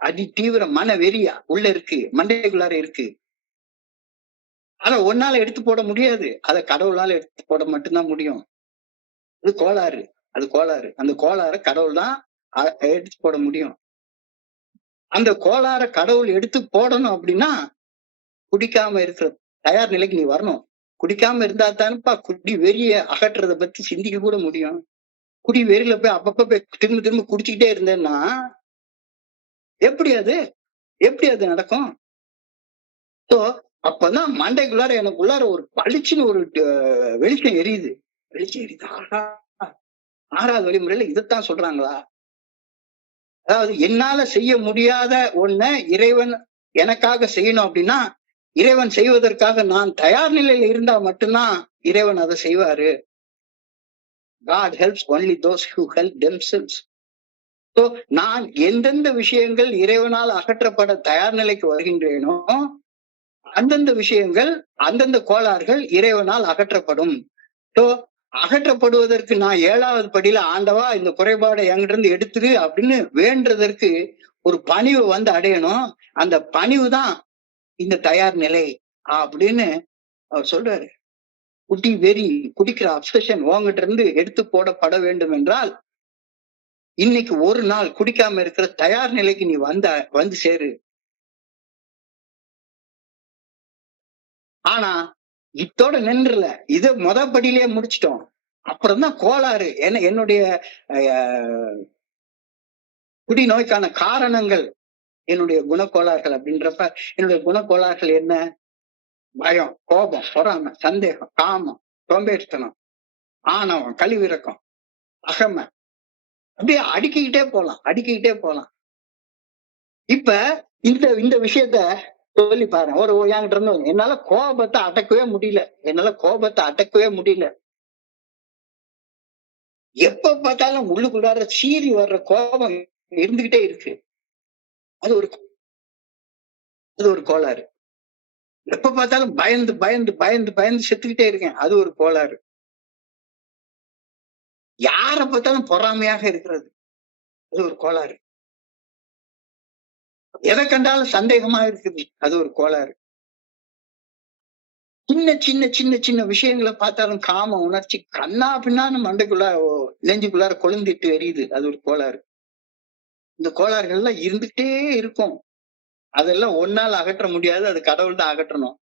அதி தீவிர மன வெறி உள்ள இருக்கு. மண்டைக்குள்ளார இருக்கு. அத உன்னால எடுத்து போட முடியாது. அத கடவுளால எடுத்து போட மட்டும்தான் முடியும். அது கோளாறு. அது கோளாறு. அந்த கோளாற கடவுள் தான் எடுத்து போட முடியும். அந்த கோளாற கடவுள் எடுத்து போடணும் அப்படின்னா, குடிக்காம இருக்கிற தயார் நிலைக்கு நீ வரணும். குடிக்காம இருந்தா தானப்பா குடி வெறிய அகற்றுறத பத்தி சிந்திக்க கூட முடியும். குடி வெறியில போய் அப்பப்ப போய் திரும்ப திரும்ப குடிச்சுக்கிட்டே இருந்தேன்னா, எப்படி அது? எப்படி அது நடக்கும்? சோ, அப்பதான் மண்டைக்குள்ளார எனக்குள்ளார ஒரு பளிச்சுன்னு ஒரு வெளிச்சம் எரியுது. வெளிச்சம் எரியுது. ஆஹா! 6வது வழிமுறையில இதத்தான் சொல்றாங்களா? அதாவது என்னால செய்ய முடியாத ஒண்ண இறைவன் எனக்காக செய்யணும் அப்படின்னா, இறைவன் செய்வதற்காக நான் தயார் நிலையில இருந்தா மட்டும்தான் இறைவன் அதை செய்வாரு. God helps only those who help themselves. So, நான் எந்தெந்த விஷயங்கள் இறைவனால் அகற்றப்பட தயார் நிலைக்கு வருகின்றேனோ, அந்தந்த விஷயங்கள், அந்தந்த கோளாறுகள் இறைவனால் அகற்றப்படும். So, அகற்றப்படுவதற்கு நான் 7வது படியில ஆண்டவா இந்த குறைபாடை என்கிட்ட இருந்து எடுத்துரு அப்படின்னு வேண்டுறதற்கு ஒரு பணிவு வந்து அடையணும். அந்த பணிவு தான் இந்த தயார் நிலை அப்படின்னு அவர் சொல்றாரு. குடி வெறி, குடிக்கிற அப்சஷன் உன்கிட்ட இருந்து எடுத்து போடப்பட வேண்டும் என்றால், இன்னைக்கு ஒரு நாள் குடிக்காம இருக்கிற தயார் நிலைக்கு நீ வந்து சேரு. ஆனா இத்தோட நின்றுல. இத படியிலேயே முடிச்சிட்டோம். அப்புறம் தான் கோளாறு. என்னுடைய குடி நோய்க்கான காரணங்கள் என்னுடைய குணக்கோளாறுகள் அப்படின்றப்ப, என்னுடைய குணக்கோளாறுகள் என்ன? பயம், கோபம், பொறாமை, சந்தேகம், காமம், சோம்பேறித்தனம், ஆணவம், கழிவிரக்கம், அகமை. அப்படியே அடுக்கிக்கிட்டே போலாம். இப்ப இந்த விஷயத்த சொல்லி பாருங்க. ஒரு என்கிட்ட இருந்து என்னால கோபத்தை அடக்கவே முடியல. எப்ப பார்த்தாலும் உள்ளுக்குள்ளார சீறி வர்ற கோபம் இருந்துகிட்டே இருக்கு. அது ஒரு கோளாறு. எப்ப பார்த்தாலும் பயந்து செத்துக்கிட்டே இருக்கேன். அது ஒரு கோளாறு. யார பார்த்தாலும் பொறாமையாக இருக்கிறது. அது ஒரு கோளாறு. எதை கண்டாலும் சந்தேகமா இருக்குது. அது ஒரு கோளாறு. சின்ன விஷயங்களை பார்த்தாலும் காம உணர்ச்சி கண்ணா பின்னான்னு மண்டைக்குள்ள நெஞ்சுக்குள்ளார கொழுந்திட்டு எரியுது. அது ஒரு கோளாறு. இந்த கோளாறுகள் எல்லாம் இருந்துகிட்டே இருக்கும். அதெல்லாம் ஒன்னால அகற்ற முடியாது. அது கடவுள் தான் அகற்றணும்.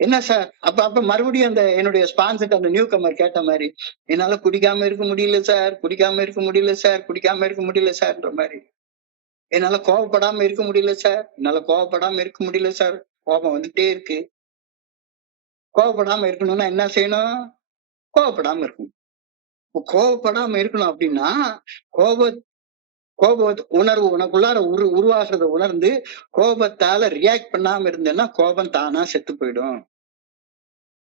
என்ன சார் அப்ப மறுபடியும் அந்த என்னுடைய ஸ்பான்சர் அந்த நியூ கமர் கேட்ட மாதிரி, என்னால குடிக்காம இருக்க முடியல சார், குடிக்காம இருக்க முடியல சார், குடிக்காம இருக்க முடியல சார்ன்ற மாதிரி. என்னால கோவப்படாம இருக்க முடியல சார், என்னால கோவப்படாம இருக்க முடியல சார். கோபம் வந்துட்டே இருக்கு. கோவப்படாம இருக்கணும்னா என்ன செய்யணும்? கோவப்படாம இருக்கணும். கோவப்படாம இருக்கணும் அப்படின்னா, கோப கோப உணர்வு உனக்குள்ளார உருவாகிறத உணர்ந்து கோபத்தால ரியாக்ட் பண்ணாம இருந்தேன்னா கோபம் தானா செத்து போயிடும்.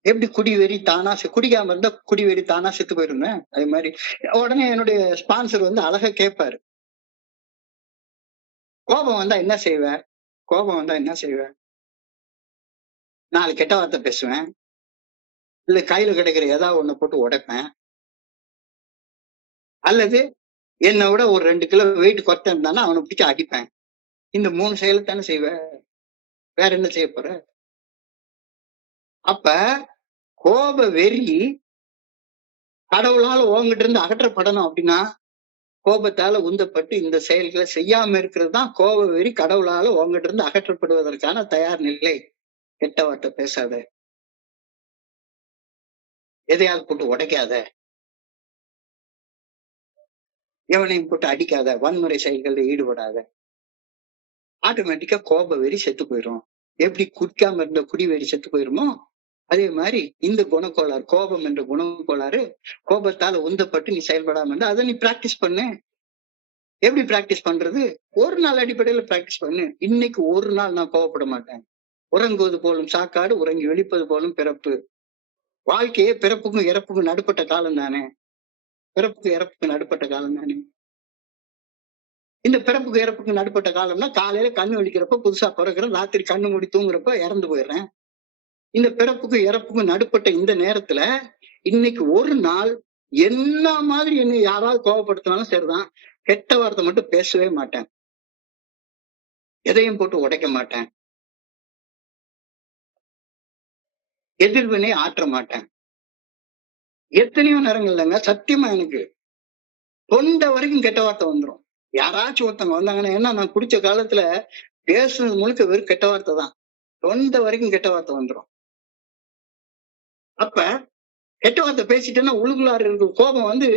எப்படி குடிவெறி தானா குடிக்காம இருந்தா குடிவெறி தானா செத்து போயிருங்க. அதே மாதிரி உடனே என்னுடைய ஸ்பான்சர் வந்து அழகா கேட்பாரு. கோபம் வந்தா என்ன செய்வ? 4 கெட்ட வார்த்தை பேசுவேன். இல்ல கையில கிடைக்கிற ஏதாவது ஒண்ணு போட்டு உடைப்பேன். அல்லது என்னை விட ஒரு 2 கிலோ வெயிட் குறைச்சா இருந்தானா அவனை பிடிச்சு அடிப்பேன். இந்த 3 செயலைத்தானே செய்வ. வேற என்ன செய்ய போற? அப்ப கோப வெறி கடவுளால உன்கிட்ட இருந்து அகற்றப்படணும் அப்படின்னா, கோபத்தால உந்தப்பட்டு இந்த செயல்களை செய்யாம இருக்கிறது தான் கோப வெறி கடவுளால உன்கிட்ட இருந்து அகற்றப்படுவதற்கான தயார் நிலை. கெட்ட வார்த்தை பேசாத, எதையாவது போட்டு உடைக்காத, எவனையும் போட்டு அடிக்காத, வன்முறை செயல்களில் ஈடுபடாத. ஆட்டோமேட்டிக்கா கோப வெறி செத்து போயிடும். எப்படி குடிக்காம இருந்த குடி வெறி செத்து போயிருமோ அதே மாதிரி இந்த குணக்கோளாறு, கோபம் என்ற குணக்கோளாறு கோபத்தால உந்தப்பட்டு நீ செயல்படாம இருந்தா அதை நீ பிராக்டிஸ் பண்ணு. எப்படி பிராக்டிஸ் பண்றது? ஒரு நாள் அடிப்படையில பிராக்டிஸ் பண்ணு. இன்னைக்கு ஒரு நாள் நான் கோவப்பட மாட்டேன். உறங்குவது போலும் சாக்காடு, உறங்கி வெளிப்பது போலும் பிறப்பு. வாழ்க்கையே பிறப்புக்கும் இறப்புக்கும் நடுப்பட்ட காலம் தானே. பிறப்புக்கும் இறப்புக்கும் நடுப்பட்ட காலம் தானே. இந்த பிறப்புக்கு இறப்புக்கு நடுப்பட்ட காலம்னா காலையில கண்ணு வலிக்கிறப்ப புதுசா பிறகுறேன், ராத்திரி கண்ணு மூடி தூங்குறப்ப இறந்து போயிடுறேன். இந்த பிறப்புக்கும் இறப்புக்கும் நடுப்பட்ட இந்த நேரத்துல இன்னைக்கு ஒரு நாள் என்ன மாதிரி என்னை யாராவது கோபப்படுத்தினாலும் சரிதான், கெட்ட வார்த்தை மட்டும் பேசவே மாட்டேன், எதையும் போட்டு உடைக்க மாட்டேன், எதிர்வினை ஆற்ற மாட்டேன். எத்தனையோ நேரங்கள் இல்லைங்க, சத்தியமா எனக்கு தொண்டை வரைக்கும் கெட்ட வார்த்தை வந்துடும். யாராச்சும் ஒருத்தவங்க வந்தாங்கன்னா, ஏன்னா நான் குடிச்ச காலத்துல பேசுனது முழுக்க வெறும் கெட்ட வார்த்தை தான். தொண்டை வரைக்கும் கெட்ட வார்த்தை வந்துடும். அப்ப கெட்ட வார்த்தை பேசிட்டேன்னா உள்ளுக்குள்ளார இருக்கிற கோபம் வந்து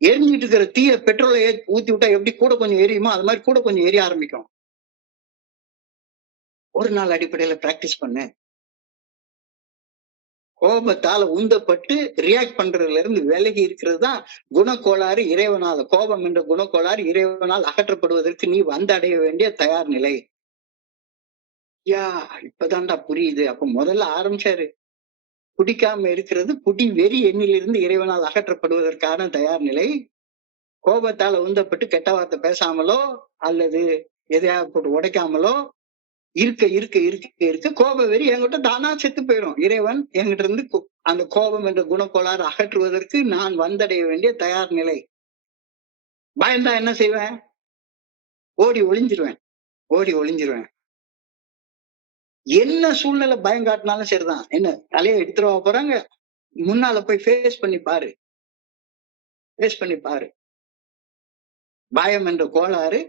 எரிஞ்சிட்டு இருக்கிற தீய பெட்ரோலை ஊத்தி விட்டா எப்படி கூட கொஞ்சம் எரியுமோ அது மாதிரி கூட கொஞ்சம் எரிய ஆரம்பிக்கும். ஒரு நாள் அடிப்படையில பிராக்டிஸ் பண்ணு. கோபத்தால உந்தப்பட்டு ரியாக்ட் பண்றதுல இருந்து விலகி இருக்கிறது தான் குணக்கோளாறு. இறைவனால் கோபம் என்ற குணக்கோளாறு இறைவனால் அகற்றப்படுவதற்கு நீ வந்தடைய வேண்டிய தயார் நிலை. யா இப்பதான்டா புரியுது. அப்ப முதல்ல ஆரம்பிச்சாரு. குடிக்காம இருக்கிறது குடி வெறி எண்ணிலிருந்து இறைவனால் அகற்றப்படுவதற்கான தயார் நிலை. கோபத்தால உந்தப்பட்டு கெட்ட வார்த்தை பேசாமலோ அல்லது எதையாவது போட்டு உடைக்காமலோ இருக்க இருக்க இருக்க இருக்க கோப வெறி என்கிட்ட தானா செத்து போயிடும். இறைவன் என்கிட்ட இருந்து அந்த கோபம் என்ற குணக்கோளாறு அகற்றுவதற்கு நான் வந்தடைய வேண்டிய தயார் நிலை. பயந்தா என்ன செய்வேன்? ஓடி ஒளிஞ்சிருவேன். ஓடி ஒளிஞ்சிருவேன். என்ன சூழ்நிலை பயம் காட்டினாலும் சரிதான். என்ன தலையை எடுத்துருவா போறாங்க, முன்னால போய் ஃபேஸ் பண்ணி பாரு. ஃபேஸ் பண்ணி பாரு. பயம் என்ற கோளாறு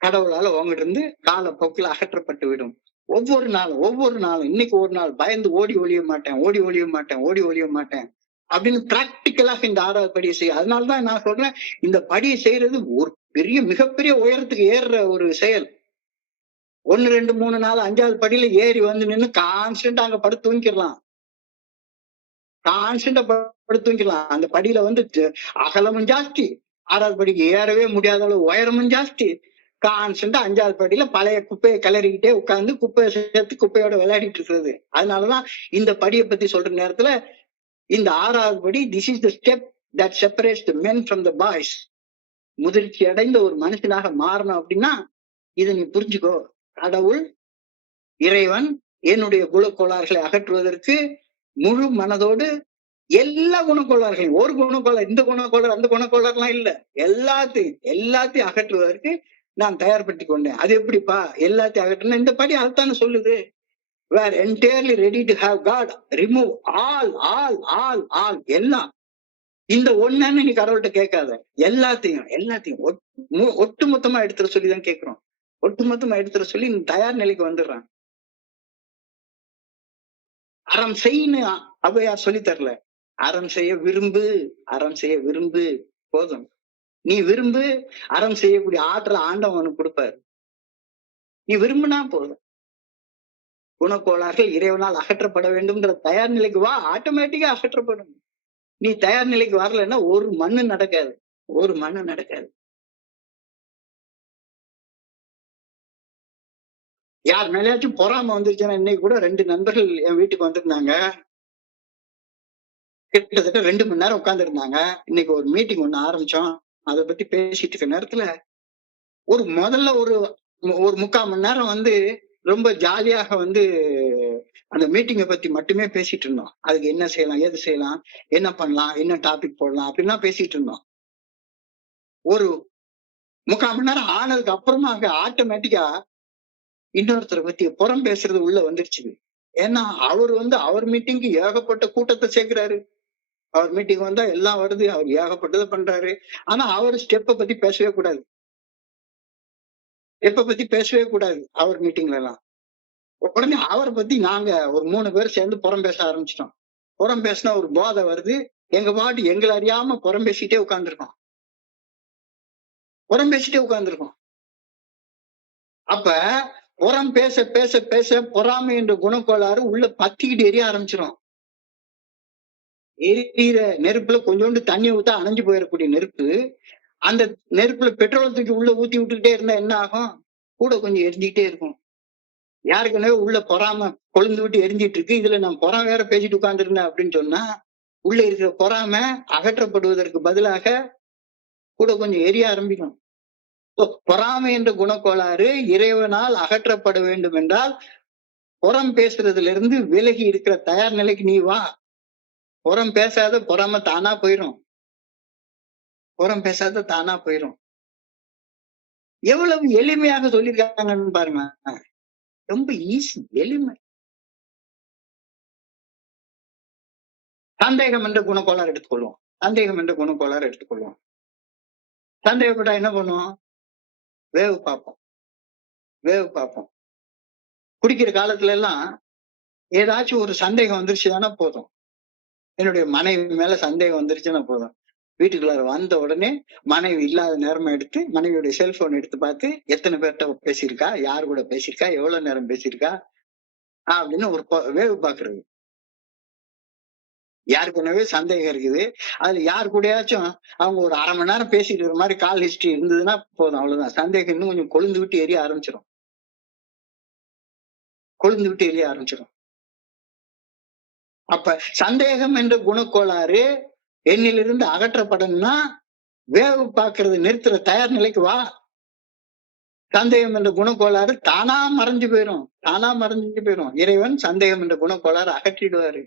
கடவுளால உங்ககிட்ட இருந்து காலப்போக்கில் அகற்றப்பட்டு விடும். ஒவ்வொரு நாளும் இன்னைக்கு ஒரு நாள் பயந்து ஓடி ஒழிய மாட்டேன், ஓடி ஒழிய மாட்டேன், ஓடி ஒழிய மாட்டேன் அப்படின்னு பிராக்டிக்கலாக இந்த 6வது படியை செய்ய. அதனாலதான் நான் சொல்றேன், இந்த படியை செய்யறது ஒரு பெரிய மிகப்பெரிய உயரத்துக்கு ஏறுற ஒரு செயல். 1 2 3 4 5வது படியில ஏறி வந்து நின்று கான்ஸ்டன்டா அங்க படுத்து தூங்கிடலாம். கான்ஸ்டன்டா படுத்து தூங்கிடலாம். அந்த படியில வந்து அகலமும் ஜாஸ்தி, 6வது படிக்கு ஏறவே முடியாத அளவு உயரமும் ஜாஸ்தி. கான்ஸ்டன்டா 5வது படியில பழைய குப்பையை கிளறிக்கிட்டே உட்கார்ந்து குப்பையை சேர்த்து குப்பையோட விளையாடிட்டு இருக்கிறது. அதனாலதான் இந்த படியை பத்தி சொல்ற நேரத்துல இந்த 6வது படி, this is the step that separates the men from the boys. முதிர்ச்சி அடைந்த ஒரு மனுஷனாக மாறணும் அப்படின்னா இதை நீ புரிஞ்சுக்கோ. கடவுள் இறைவன் என்னுடைய குணக்கோளாறுகளை அகற்றுவதற்கு முழு மனதோடு எல்லா குணக்கோளாறுகளையும், ஒரு குணக்கோளாறு இந்த குணக்கோளாறு அந்த குணக்கோளாறுலாம் இல்ல, எல்லாத்தையும் அகற்றுவதற்கு நான் தயார்படுத்தி கொண்டேன். அது எப்படிப்பா எல்லாத்தையும் அகற்றணும்? இந்த படி அதுதானே சொல்லுது. Where entirely ready to have God, remove all எல்லாம். இந்த ஒண்ணுன்னு நீ கடவுள்கிட்ட கேட்காத, எல்லாத்தையும் ஒட்டுமொத்தமா எடுத்துட சொல்லிதான் கேட்கிறோம். ஒட்டுமொத்தமா எடுத்துட சொல்லி நீ தயார் நிலைக்கு வந்துடுறான். அறம் செய்யு அவையார் சொல்லி தரல. அறம் செய்ய விரும்பு போதும். நீ விரும்பு, அறம் செய்யக்கூடிய ஆற்றல் ஆண்டவன் உனக்கு கொடுப்பாரு. நீ விரும்புனா போதும். குணக்கோளாறுகள் இறைவனால் அகற்றப்பட வேண்டும்ன்ற தயார் நிலைக்கு வா, ஆட்டோமேட்டிக்கா அகற்றப்படும். நீ தயார் நிலைக்கு வரலன்னா ஒரு மண்ணு நடக்காது. யார் மேலேயாச்சும் பொறாம வந்துருச்சுன்னா, இன்னைக்கு கூட 2 நண்பர்கள் என் வீட்டுக்கு வந்திருந்தாங்க. கிட்டத்தட்ட 2 மணி நேரம் உட்கார்ந்து இருந்தாங்க. இன்னைக்கு ஒரு மீட்டிங் ஒண்ணு ஆரம்பிச்சோம். அதை பத்தி பேசிட்டு இருக்க நேரத்துல முதல்ல ஒரு 3/4 மணி நேரம் வந்து ரொம்ப ஜாலியாக வந்து அந்த மீட்டிங்கை பத்தி மட்டுமே பேசிட்டு இருந்தோம். அதுக்கு என்ன செய்யலாம், ஏது செய்யலாம், என்ன பண்ணலாம், என்ன டாபிக் போடலாம் அப்படின்னா பேசிட்டு இருந்தோம். ஒரு 3/4 மணி நேரம் ஆனதுக்கு அப்புறமா அங்க ஆட்டோமேட்டிக்கா இன்னொருத்தரை பத்தி புறம் பேசுறது உள்ள வந்துருச்சு. ஏன்னா அவர் வந்து அவர் மீட்டிங்க்கு ஏகப்பட்ட கூட்டத்தை சேர்க்கிறாரு. அவர் மீட்டிங் வந்தா எல்லாம் வருது, அவர் ஏகப்பட்டதை பண்றாரு. ஆனா அவர் ஸ்டெப்பை பத்தி பேசவே கூடாது. அவர் மீட்டிங்ல எல்லாம். உடனே அவரை பத்தி நாங்க ஒரு 3 பேர் சேர்ந்து புறம் பேச ஆரம்பிச்சிட்டோம். புறம் பேசினா ஒரு போதை வருது. எங்க பாட்டு எங்களை அறியாம புறம் பேசிட்டே உட்கார்ந்துருக்கோம். அப்ப புறம் பேச பேச பேச பொறாமை என்ற குணக்கோளாறு உள்ள பத்திக்கிட்டு எரிய ஆரம்பிச்சிடும். எரியிற நெருப்புல கொஞ்சோண்டு தண்ணி ஊத்தா அணைஞ்சு போயிடக்கூடிய நெருப்பு, அந்த நெருப்புல பெட்ரோல் தூக்கி உள்ள ஊத்தி விட்டுக்கிட்டே இருந்தா என்ன ஆகும்? கூட கொஞ்சம் எரிஞ்சுக்கிட்டே இருக்கும். யாருக்குனவே உள்ள பொறாம கொழுந்து விட்டு எரிஞ்சிட்டு இருக்கு. இதுல நான் பொறாம வேற பேசிட்டு உட்கார்ந்துருந்தேன் அப்படின்னு சொன்னா உள்ள இருக்கிற பொறாம அகற்றப்படுவதற்கு பதிலாக கூட கொஞ்சம் எரிய ஆரம்பிக்கும். பொறாமை என்ற குணக்கோளாறு இறைவனால் அகற்றப்பட வேண்டும் என்றால் புறம் பேசுறதுல இருந்து விலகி இருக்கிற தயார் நிலைக்கு நீ வா. புறம் பேசாத, பொறாம தானா போயிரும். புறம் பேசாத தானா போயிரும். எவ்வளவு எளிமையாக சொல்லியிருக்காங்கன்னு பாருங்க. ரொம்ப ஈஸி, எளிமை. சந்தேகம் என்ற குணக்கோளாறு எடுத்துக்கொள்வோம். சந்தேகம் என்ற குணக்கோளாறு எடுத்துக்கொள்வோம். சந்தேகப்பட்டா என்ன பண்ணுவோம்? வேவு பார்ப்போம். வேவு பார்ப்போம். குடிக்கிற காலத்துல எல்லாம் ஏதாச்சும் ஒரு சந்தேகம் வந்துருச்சுன்னா போதும். என்னுடைய மனைவி மேல சந்தேகம் வந்துருச்சுன்னா போதும். வீட்டுக்குள்ளார வந்த உடனே மனைவி இல்லாத நேரமா எடுத்து மனைவியுடைய செல்போன் எடுத்து பார்த்து எத்தனை பேர்கிட்ட பேசியிருக்கா, யாரு கூட பேசியிருக்கா, எவ்வளவு நேரம் பேசியிருக்கா அப்படின்னு ஒரு வேவு பாக்குறது. யாருக்குனவே சந்தேகம் இருக்குது. அதுல யாரு கூடயாச்சும் அவங்க ஒரு 1/2 மணி நேரம் பேசிட்டு இருக்கிற மாதிரி கால் ஹிஸ்டரி இருந்ததுன்னா போதும், அவ்வளவுதான். சந்தேகம் இன்னும் கொஞ்சம் கொழுந்து விட்டு எரிய ஆரம்பிச்சிடும். கொழுந்து விட்டு எரிய ஆரம்பிச்சிடும். அப்ப சந்தேகம் என்ற குணக்கோளாறு என்னிலிருந்து அகற்றப்படணும்னா வேவு பார்க்கறது நிறுத்துற தயார் நிலைக்கு வா. சந்தேகம் என்ற குணக்கோளாறு தானா மறைஞ்சு போயிரும். தானா மறைஞ்சு போயிரும். இறைவன் சந்தேகம் என்ற குணக்கோளாறு அகற்றிடுவாரு.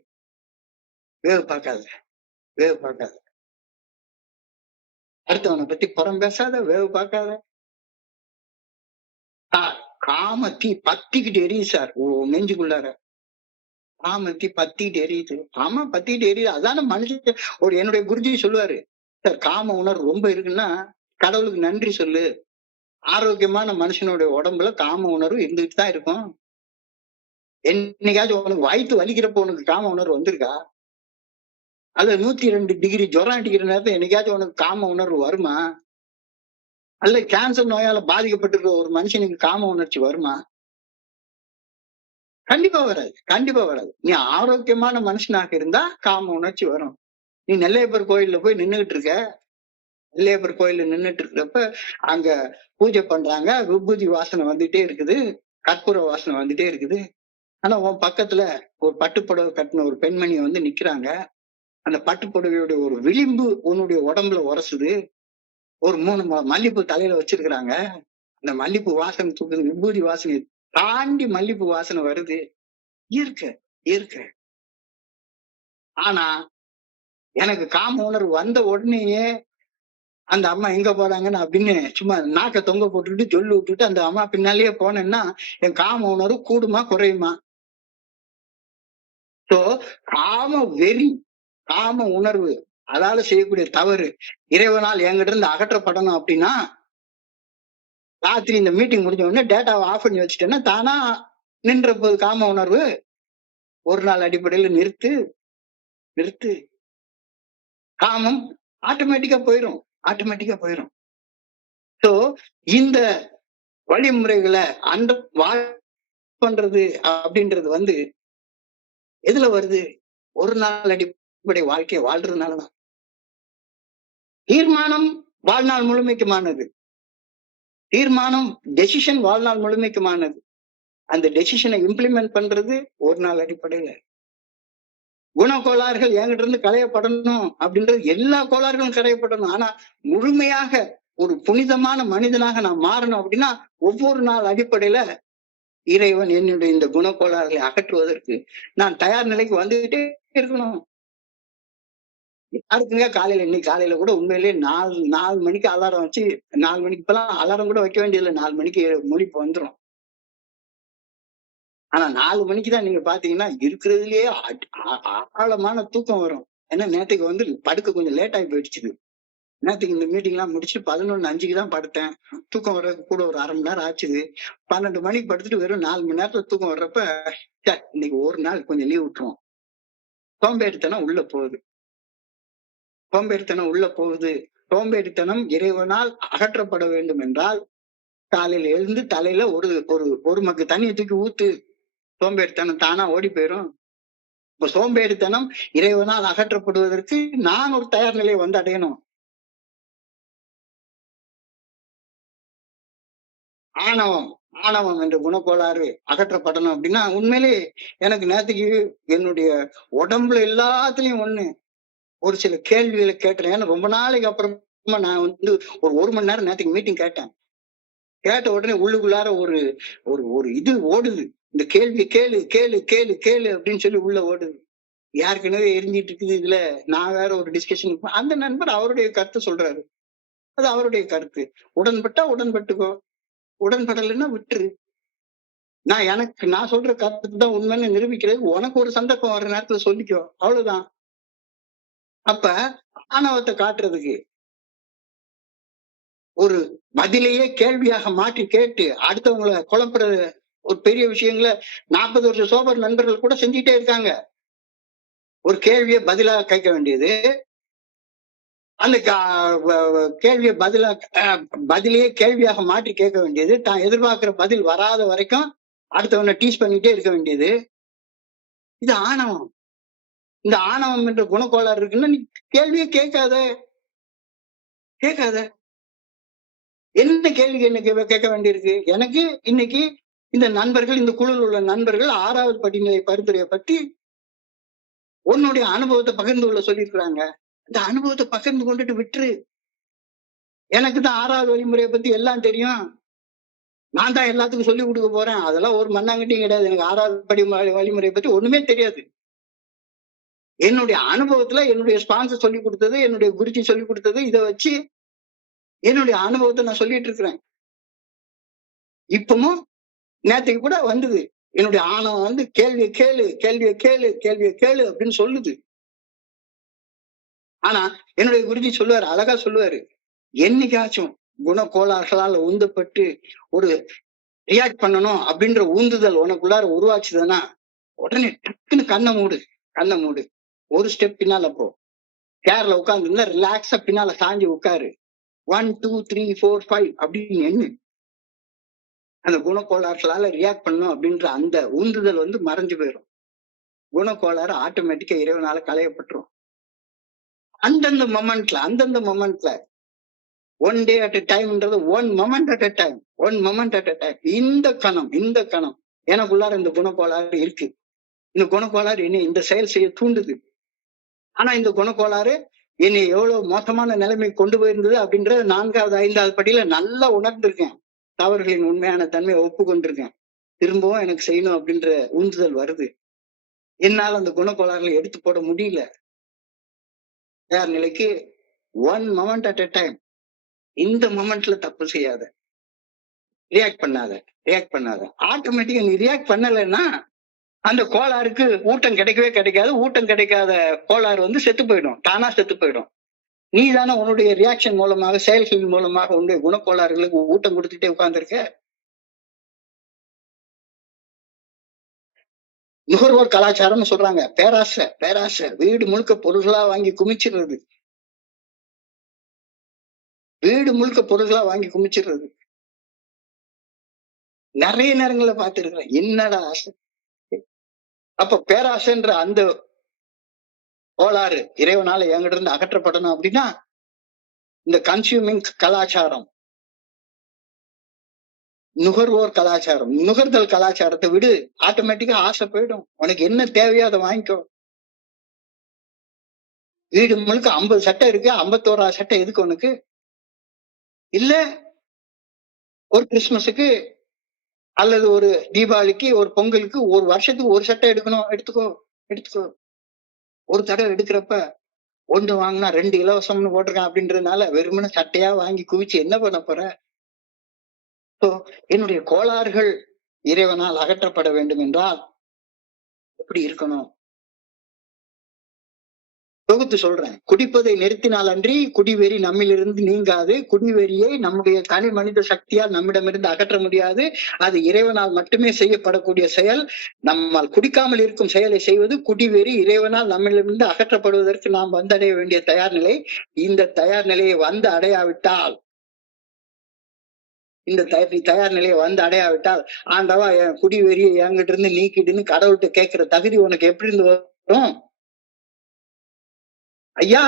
வேவு பார்க்காத, வேவு பார்க்காத. அடுத்தவனை பத்தி புறம் பேசாத, வேவு பார்க்காத. காம தீ பத்திக்கிட்டு எரியுது சார் நெஞ்சுக்குள்ளார. காம தீ பத்திக்கிட்டு எரியுது. ஆமா, பத்திக்கிட்டு எரியுது. அதான மனுஷன். என்னுடைய குருஜி சொல்லுவாரு, சார் காம உணர்வு ரொம்ப இருக்குன்னா கடவுளுக்கு நன்றி சொல்லு. ஆரோக்கியமான மனுஷனுடைய உடம்புல காம உணர்வு இருந்துகிட்டு தான் இருக்கும். என்னைக்காச்சும் உனக்கு வயிற்று வலிக்கிறப்ப உனக்கு காம உணர்வு வந்திருக்கா? அல்ல 102 டிகிரி ஜுரம் அடிக்கிற நேரத்துல என்னைக்காச்சும் உனக்கு காம உணர்வு வருமா? அல்ல கேன்சர் நோயால பாதிக்கப்பட்டிருக்கிற ஒரு மனுஷனுக்கு காம உணர்ச்சி வருமா? கண்டிப்பா வராது. கண்டிப்பா வராது. நீ ஆரோக்கியமான மனுஷனாக இருந்தா காம உணர்ச்சி வரும். நீ நெல்லையப்பர் கோயில்ல போய் நின்னுகிட்டு இருக்க. நெல்லையப்பர் கோயில்ல நின்னுட்டு இருக்கிறப்ப அங்க பூஜை பண்றாங்க. விபூதி வாசனை வந்துட்டே இருக்குது. கற்பூர வாசனை வந்துட்டே இருக்குது. ஆனா உன் பக்கத்துல ஒரு பட்டுப்புடவை கட்டின ஒரு பெண்மணி வந்து நிக்கிறாங்க. அந்த பட்டுப்புடவையோட ஒரு விளிம்பு உன்னுடைய உடம்புல உரசுது. ஒரு 3 மல்லிப்பூ தலையில வச்சிருக்கிறாங்க. அந்த மல்லிப்பூ வாசனை தூக்குது. விபூதி வாசனை தாண்டி மல்லிப்பூ வாசனை வருது. இயற்கை, இயற்கை. ஆனா எனக்கு காம உணர்வு வந்த உடனேயே அந்த அம்மா எங்க போறாங்கன்னு அப்படின்னு சும்மா நாக்க தொங்க போட்டுட்டு சொல்லி விட்டுட்டு அந்த அம்மா பின்னாலேயே போனேன்னா என் காம உணர்வு கூடுமா குறையுமா? சோ காம வெறி, காம உணர்வு, அதால செய்யக்கூடிய தவறு இறைவனால் என்கிட்ட இருந்து அகற்றப்படணும் அப்படின்னா ராத்திரி இந்த மீட்டிங் முடிஞ்ச உடனே டேட்டாவை ஆஃப் பண்ணி வச்சுட்டேன்னா தானா நின்ற போது காம உணர்வு ஒரு நாள் அடிப்படையில நிறுத்து, நிறுத்து. காமம் ஆட்டோமேட்டிக்கா போயிரும், ஆட்டோமேட்டிக்கா போயிரும். சோ இந்த வழிமுறைகளை அந்த பண்றது அப்படின்றது வந்து எதுல வருது? ஒரு நாள் அடிப்படை வாழ்க்கையை வாழ்றதுனாலதான். தீர்மானம் வாழ்நாள் முழுமைக்குமானது. தீர்மானம் டெசிஷன் வாழ்நாள் முழுமைக்குமானது. அந்த டெசிஷனை இம்ப்ளிமெண்ட் பண்றது ஒரு நாள் அடிப்படையில. குணக்கோளாறுகள் என்கிட்ட இருந்து களையப்படணும் அப்படின்றது எல்லா கோளாறுகளும் களையப்படணும். ஆனா முழுமையாக ஒரு புனிதமான மனிதனாக நான் மாறணும் அப்படின்னா ஒவ்வொரு நாள் அடிப்படையில இறைவன் என்னுடைய இந்த குணக்கோளாறுகளை அகற்றுவதற்கு நான் தயார் நிலைக்கு வந்துகிட்டே இருக்கணும். யாருக்குங்க காலையில இன்னைக்கு காலையில கூட உண்மையிலேயே 4 மணிக்கு அலாரம் வச்சு 4 மணிக்கு இப்பெல்லாம் அலாரம் கூட வைக்க வேண்டியதில்லை. 4 மணிக்கு முழிப்பு வந்துடும். ஆனா 4 மணிக்குதான் நீங்க பாத்தீங்கன்னா இருக்கிறதுலயே ஆழமான தூக்கம் வரும். ஏன்னா நேற்றுக்கு வந்து படுக்க கொஞ்சம் லேட் ஆகி போயிடுச்சு. நேற்றுக்கு இந்த மீட்டிங் எல்லாம் முடிச்சு 11:05க்கு தான் படுத்தேன். தூக்கம் வர்றதுக்கு கூட ஒரு 1/2 மணி நேரம் ஆச்சுது. 12 மணிக்கு படுத்துட்டு வெறும் 4 மணி நேரத்துல தூக்கம் வர்றப்ப இன்னைக்கு ஒரு நாள் கொஞ்சம் லீவ் விட்டுருவோம். சோம்பேறித்தனம் உள்ள போகுது. சோம்பேறித்தனம் உள்ள போகுது. சோம்பேறித்தனம் இறைவனால் அகற்றப்பட வேண்டும் என்றால் காலையில எழுந்து தலையில ஒரு மக்கு தண்ணியை தூக்கி ஊத்து. சோம்பேறித்தனம் தானா ஓடி போயிரும். இப்ப சோம்பேறித்தனம் இறைவனால் அகற்றப்படுவதற்கு நான் ஒரு தயார் நிலையை வந்து அடையணும். ஆணவம் என்ற குணக்கோளாறு அகற்றப்படணும் அப்படின்னா உண்மையிலே எனக்கு நேற்றுக்கு என்னுடைய உடம்புல எல்லாத்துலயும் ஒரு சில கேள்விகளை கேட்டுறேன். ஏன்னா ரொம்ப நாளைக்கு அப்புறமா நான் வந்து ஒரு மணி நேரம் நேற்றுக்கு மீட்டிங் கேட்டேன். கேட்ட உடனே உள்ளுக்குள்ளார ஒரு இது ஓடுது. இந்த கேள்வி கேளு கேளு கேளு கேளு அப்படின்னு சொல்லி உள்ள ஓடுது. யாருக்குனவே எரிஞ்சிட்டு இருக்குது. இதுல நான் வேற ஒரு டிஸ்கஷன். அந்த நண்பர் அவருடைய கருத்து சொல்றாரு. அது அவருடைய கருத்து. உடன்பட்டா உடன்பட்டுக்கோ, உடன்படலைன்னா விட்டுரு. நான் சொல்ற கருத்து தான் உண்மைன்னு நிரூபிக்கிறது உனக்கு ஒரு சந்தர்ப்பம் வர்ற நேரத்துல சொல்லிக்கோ, அவ்வளவுதான். அப்ப ஆணவத்தை காட்டுறதுக்கு ஒரு பதிலையே கேள்வியாக மாற்றி கேட்டு அடுத்தவங்களை குழப்புற ஒரு பெரிய விஷயங்களை 40 வருஷம் சோபர் நண்பர்கள் கூட செஞ்சுட்டே இருக்காங்க. ஒரு கேள்வியை பதிலா கேட்க வேண்டியது, அந்த கேள்வியை பதிலையே கேள்வியாக மாற்றி கேட்க வேண்டியது, தான் எதிர்பார்க்கிற பதில் வராத வரைக்கும் அடுத்தவனை டீஸ் பண்ணிட்டே இருக்க வேண்டியது. இது ஆணவம். இந்த ஆணவம் என்ற குணக்கோளாறு இருக்குன்னா நீ கேள்வியே கேட்காத. என்ன கேள்வி என்ன கேட்க வேண்டியிருக்கு? எனக்கு இன்னைக்கு இந்த நண்பர்கள், இந்த குழுவில் உள்ள நண்பர்கள் 6வது படிநிலை பரிந்துரையை பற்றி உன்னுடைய அனுபவத்தை பகிர்ந்து கொள்ள சொல்லியிருக்கிறாங்க. இந்த அனுபவத்தை பகிர்ந்து கொண்டுட்டு விட்டுரு. எனக்கு தான் 6வது வழிமுறையை பத்தி எல்லாம் தெரியும், நான் தான் எல்லாத்துக்கும் சொல்லி கொடுக்க போறேன், அதெல்லாம் ஒரு மண்ணாங்கட்டியும் கிடையாது. எனக்கு 6வது வழிமுறையை பத்தி ஒண்ணுமே தெரியாது. என்னுடைய அனுபவத்துல என்னுடைய ஸ்பான்சர் சொல்லி கொடுத்தது, என்னுடைய குருஜி சொல்லி கொடுத்தது, இதை வச்சு என்னுடைய அனுபவத்தை நான் சொல்லிட்டு இருக்கிறேன். இப்பவும் நேற்றுக்கு கூட வந்தது, என்னுடைய ஆணவம் வந்து கேள்வியை கேளு கேள்வியை கேளு கேள்வியை கேளு அப்படின்னு சொல்லுது. ஆனா என்னுடைய குருஜி சொல்லுவாரு, அழகா சொல்லுவாரு, என்னைக்காச்சும் குணக்கோளாறுகளால் உந்தப்பட்டு ஒரு ரியாக்ட் பண்ணணும் அப்படின்ற ஊந்துதல் உனக்குள்ளார உருவாச்சுதுன்னா உடனே டக்குன்னு கண்ணை மூடு, ஒரு ஸ்டெப் பின்னால போ, சேர்ல உட்கார்ந்து ரிலாக்ஸா பின்னால சாஞ்சி உட்காரு, 1 2 3 4 5 அப்படின்னு எண்ணு. அந்த குணக்கோளாறுகளால ரியாக்ட் பண்ணணும் அப்படின்ற அந்த ஊந்துதல் வந்து மறைஞ்சு போயிடும். குணக்கோளாறு ஆட்டோமேட்டிக்கா இறைவனால களையப்பட்டுரும். அந்தந்த மொமெண்ட்ல ஒன் டே அட் டைம்ன்றது ஒன் மொமெண்ட் அட் டைம். இந்த கணம் எனக்குள்ளார இந்த குணக்கோளாறு இருக்கு. இந்த குணக்கோளாறு என்னை இந்த செயல் செய்ய தூண்டுது. ஆனா இந்த குணக்கோளாறு என்னை எவ்வளவு மோசமான நிலைமை கொண்டு போயிருந்தது அப்படின்றத 4வது 5வது படியில நல்லா உணர்ந்திருக்கேன். தவறுகளின் உண்மையான தன்மையை ஒப்புக்கொண்டிருக்கேன். திரும்பவும் எனக்கு செய்யணும் அப்படின்ற உந்துதல் வருது. என்னால் அந்த குணக்கோளாறுகளை எடுத்து போட முடியல. தயார் நிலைக்கு ஒன் மொமெண்ட் அட் டைம். இந்த மொமெண்ட்ல தப்பு செய்யாத, ரியாக்ட் பண்ணாத. ஆட்டோமேட்டிக்கா நீ ரியாக்ட் பண்ணலைன்னா அந்த கோளாறுக்கு ஊட்டம் கிடைக்கவே கிடைக்காது. ஊட்டம் கிடைக்காத கோளாறு வந்து செத்து போயிடும், தானா செத்து போயிடும். நீ தானே உன்னுடைய ரியாக்ஷன் மூலமாக, செயல்களின் மூலமாக உன்னுடைய குணக்கோளாறுகளுக்கு ஊட்டம் கொடுத்துட்டே உட்கார்ந்துருக்க. நுகர்வோர் கலாச்சாரம்னு சொல்றாங்க. பேராசை வீடு முழுக்க பொருள்களா வாங்கி குமிச்சிடுறது. நிறைய நேரங்களை பார்த்திருக்கிறேன். என்னடா ஆசை. அப்ப பேராசைன்ற அந்த கோளாறு இறைவனால என்கிட்ட இருந்து அகற்றப்படணும் அப்படின்னா இந்த கன்சியூமிங் கலாச்சாரம், நுகர்தல் கலாச்சாரத்தை விடு. ஆட்டோமேட்டிக்கா ஆசை போயிடும். உனக்கு என்ன தேவையோ அதை வாங்கிக்கோ. வீடு முழுக்க 50 சட்டை இருக்கு, 51வது சட்டை எதுக்கு உனக்கு? இல்ல ஒரு கிறிஸ்துமஸுக்கு அல்லது ஒரு தீபாவளிக்கு, ஒரு பொங்கலுக்கு, ஒரு வருஷத்துக்கு ஒரு சட்டை எடுக்கணும், எடுத்துக்கோ. ஒரு தடவை எடுக்கிறப்ப 1 வாங்கினா 2 இலவசம்னு போட்டிருக்கான் அப்படின்றதுனால வெறுமனே சட்டையா வாங்கி குவிச்சு என்ன பண்ண போற? என்னுடைய கோளாறுகள் இறைவனால் அகற்றப்பட வேண்டும் என்றால் எப்படி இருக்கணும்? தொகுத்து சொல்றேன். குடிப்பதை நிறுத்தினால் அன்றி குடிவெறி நம்மிலிருந்து நீங்காது. குடிவெறியை நம்முடைய தனி மனித சக்தியால் நம்மிடமிருந்து அகற்ற முடியாது. அது இறைவனால் மட்டுமே செய்யப்படக்கூடிய செயல். நம்மால் குடிக்காமல் இருக்கும் செயலை செய்வது குடிவெறி. இறைவனால் நம்மிடமிருந்து அகற்றப்படுவதற்கு நாம் வந்தடைய வேண்டிய தயார் நிலை. இந்த தயார் நிலையை வந்து அடையாவிட்டால் ஆண்டவா என் குடிவெறியை என்கிட்ட இருந்து நீக்கிடுன்னு கடவுள்கிட்ட கேட்கிற தகுதி உனக்கு எப்படி இருந்து வரும்? ஐயா,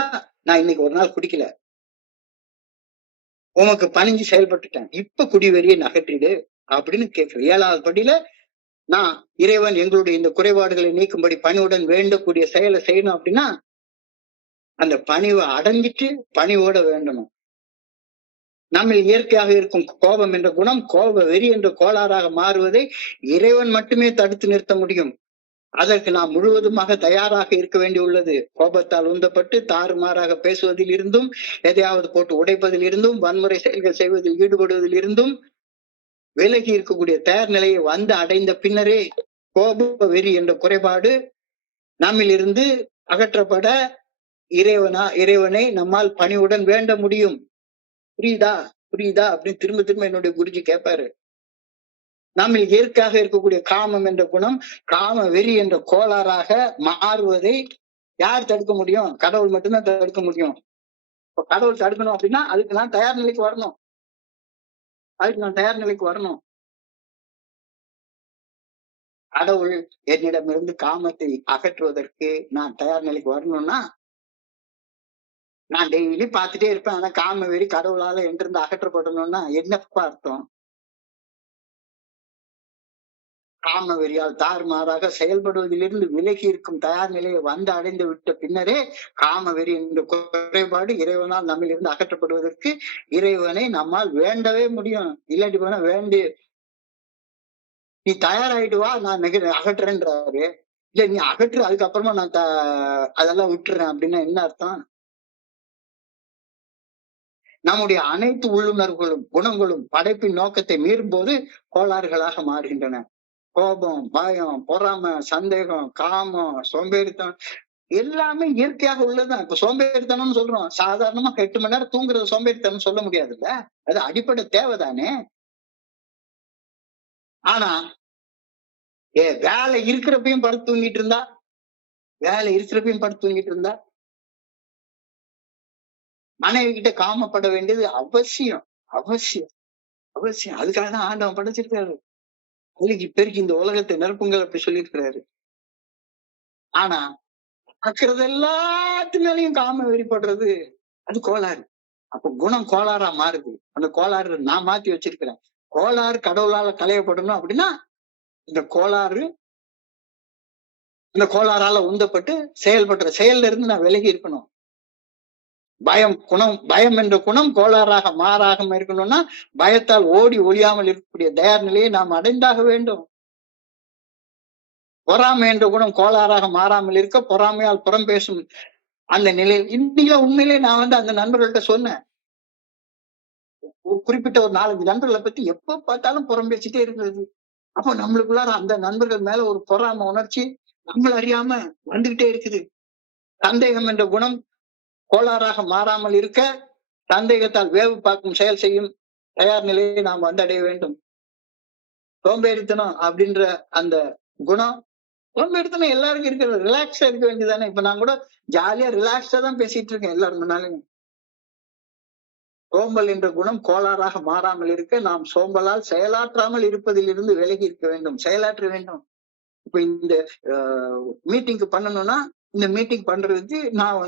நான் இன்னைக்கு ஒரு நாள் குடிக்கல, உனக்கு பணிஞ்சு செயல்பட்டுட்டேன், இப்ப குடிவெறியை நகற்றிடு அப்படின்னு கேட்கிறேன். 7வது படியில நான் இறைவன் எங்களுடைய இந்த குறைபாடுகளை நீக்கும்படி பணிவுடன் வேண்டக்கூடிய செயலை செய்யணும் அப்படின்னா அந்த பணிவை அடங்கிட்டு பணிவோட வேண்டணும். நம்ம இயற்கையாக இருக்கும் கோபம் என்ற குணம் கோப வெறி என்ற கோளாறாக மாறுவதை இறைவன் மட்டுமே தடுத்து நிறுத்த முடியும். அதற்கு நாம் முழுவதுமாக தயாராக இருக்க வேண்டியுள்ளது. கோபத்தால் உந்தப்பட்டு தாறுமாறாக பேசுவதில் இருந்தும், எதையாவது போட்டு உடைப்பதில் இருந்தும், வன்முறை செயல்கள் செய்வதில் ஈடுபடுவதில் இருந்தும் விலகி இருக்கக்கூடிய தயார் நிலையை வந்து அடைந்த பின்னரே கோப வெறி என்ற குறைபாடு நம்மிலிருந்து அகற்றப்பட இறைவனை நம்மால் பணிவுடன் வேண்ட முடியும். புரியுதா புரியுதா அப்படின்னு திரும்ப திரும்ப என்னுடைய குருஜி கேட்பாரு. நம்ம இயற்கையாக இருக்கக்கூடிய காமம் என்ற குணம் காம வெறி என்ற கோளாறாக மாறுவதை யார் தடுக்க முடியும்? கடவுள் மட்டும்தான் தடுக்க முடியும். இப்ப கடவுள் தடுக்கணும் அப்படின்னா அதுக்கு நான் தயார் நிலைக்கு வரணும். கடவுள் என்னிடமிருந்து காமத்தை அகற்றுவதற்கு நான் தயார் நிலைக்கு வரணும்னா நான் டெய்லி பார்த்துட்டே இருப்பேன். ஆனா காம வெறி கடவுளால என்றிருந்து அகற்றப்படணும்னா என்னப்பா அர்த்தம்? காம வெறியால் தாறுமாறாக செயல்படுவதிலிருந்து விலகி இருக்கும் தயார் நிலையை வந்து அடைந்து விட்ட பின்னரே காம வெறி என்ற குறைபாடு இறைவனால் நம்மிலிருந்து அகற்றப்படுவதற்கு இறைவனை நம்மால் வேண்டவே முடியும். இல்லாட்டி போனா வேண்டு நீ தயாராயிட்டு வா, நான் அகற்றுறேன்றாரு. இல்ல நீ அகற்று, அதுக்கப்புறமா நான் அதெல்லாம் விட்டுறேன் அப்படின்னா என்ன அர்த்தம்? நம்முடைய அனைத்து உள்ளுணர்வுகளும் குணங்களும் படைப்பின் நோக்கத்தை மீறும் போது கோளாறுகளாக மாறுகின்றன. கோபம், பயம், பொறாமை, சந்தேகம், காமம், சோம்பேறித்தனம் எல்லாமே இயற்கையாக உள்ளதுதான். இப்ப சோம்பேறித்தனம்னு சொல்றோம். சாதாரணமா 8 மணி நேரம் தூங்குறது சோம்பேறித்தனம் சொல்ல முடியாதுல்ல. அது அடிப்படை தேவைதானே. ஆனா வேலை இருக்கிறப்பையும் படுத்து தூங்கிட்டு இருந்தா மனைவி கிட்ட காமப்பட வேண்டியது அவசியம் அவசியம் அவசியம். அதுக்காக தான் ஆண்டவன் படைச்சிருக்காரு. அதுக்கு இப்பெருக்கு இந்த உலகத்தை நிரப்புங்கள் அப்படி சொல்லியிருக்கிறாரு. ஆனா பார்க்கறது எல்லாத்து மேலையும் காம வெறிப்படுறது அது கோளாறு. அப்ப குணம் கோளாறா மாறுது. அந்த கோளாறு நான் மாத்தி வச்சிருக்கிறேன். கோளாறு கடவுளால களையப்படணும் அப்படின்னா இந்த கோளாறால உந்தப்பட்டு செயல்படுற செயல்ல இருந்து நான் விலகி இருக்கணும். பயம் என்ற குணம் கோளாறாக மாறாக இருக்கணும்னா பயத்தால் ஓடி ஒழியாமல் இருக்கக்கூடிய தயார் நிலையை நாம் அடைந்தாக வேண்டும். பொறாமை என்ற குணம் கோளாறாக மாறாமல் இருக்க பொறாமையால் புறம் பேசும் அந்த நிலையில் இன்னைக்கு உண்மையிலே நான் அந்த நண்பர்கள்ட்ட சொன்னேன். குறிப்பிட்ட ஒரு 4-5 நண்பர்களை பத்தி எப்ப பார்த்தாலும் புறம் பேசிட்டே இருக்கிறது. அப்போ நம்மளுக்குள்ளார அந்த நண்பர்கள் மேல ஒரு பொறாமை உணர்ச்சி நம்மள அறியாம வந்துகிட்டே இருக்குது. சந்தேகம் என்ற குணம் கோளாறாக மாறாமல் இருக்க சந்தேகத்தால் வேவு பார்க்கும் செயல் செய்யும் தயார் நிலையை நாம் வந்தடைய வேண்டும். சோம்பேறித்தனம் அப்படின்ற அந்த குணம் சோம்பேறித்தனம் எல்லாருக்கும் இருக்கிறது. ரிலாக்ஸா இருக்க வேண்டியதானே. இப்ப நான் கூட ஜாலியா ரிலாக்ஸா தான் பேசிட்டு இருக்கேன் எல்லாரும் முன்னாலும். சோம்பல் என்ற குணம் கோளாறாக மாறாமல் இருக்க நாம் சோம்பலால் செயலாற்றாமல் இருப்பதில் இருந்து விலகி இருக்க வேண்டும். செயலாற்ற வேண்டும். இப்ப இந்த மீட்டிங்க்கு பண்ணணும்னா இந்த மீட்டிங் பண்றதுக்கு நான்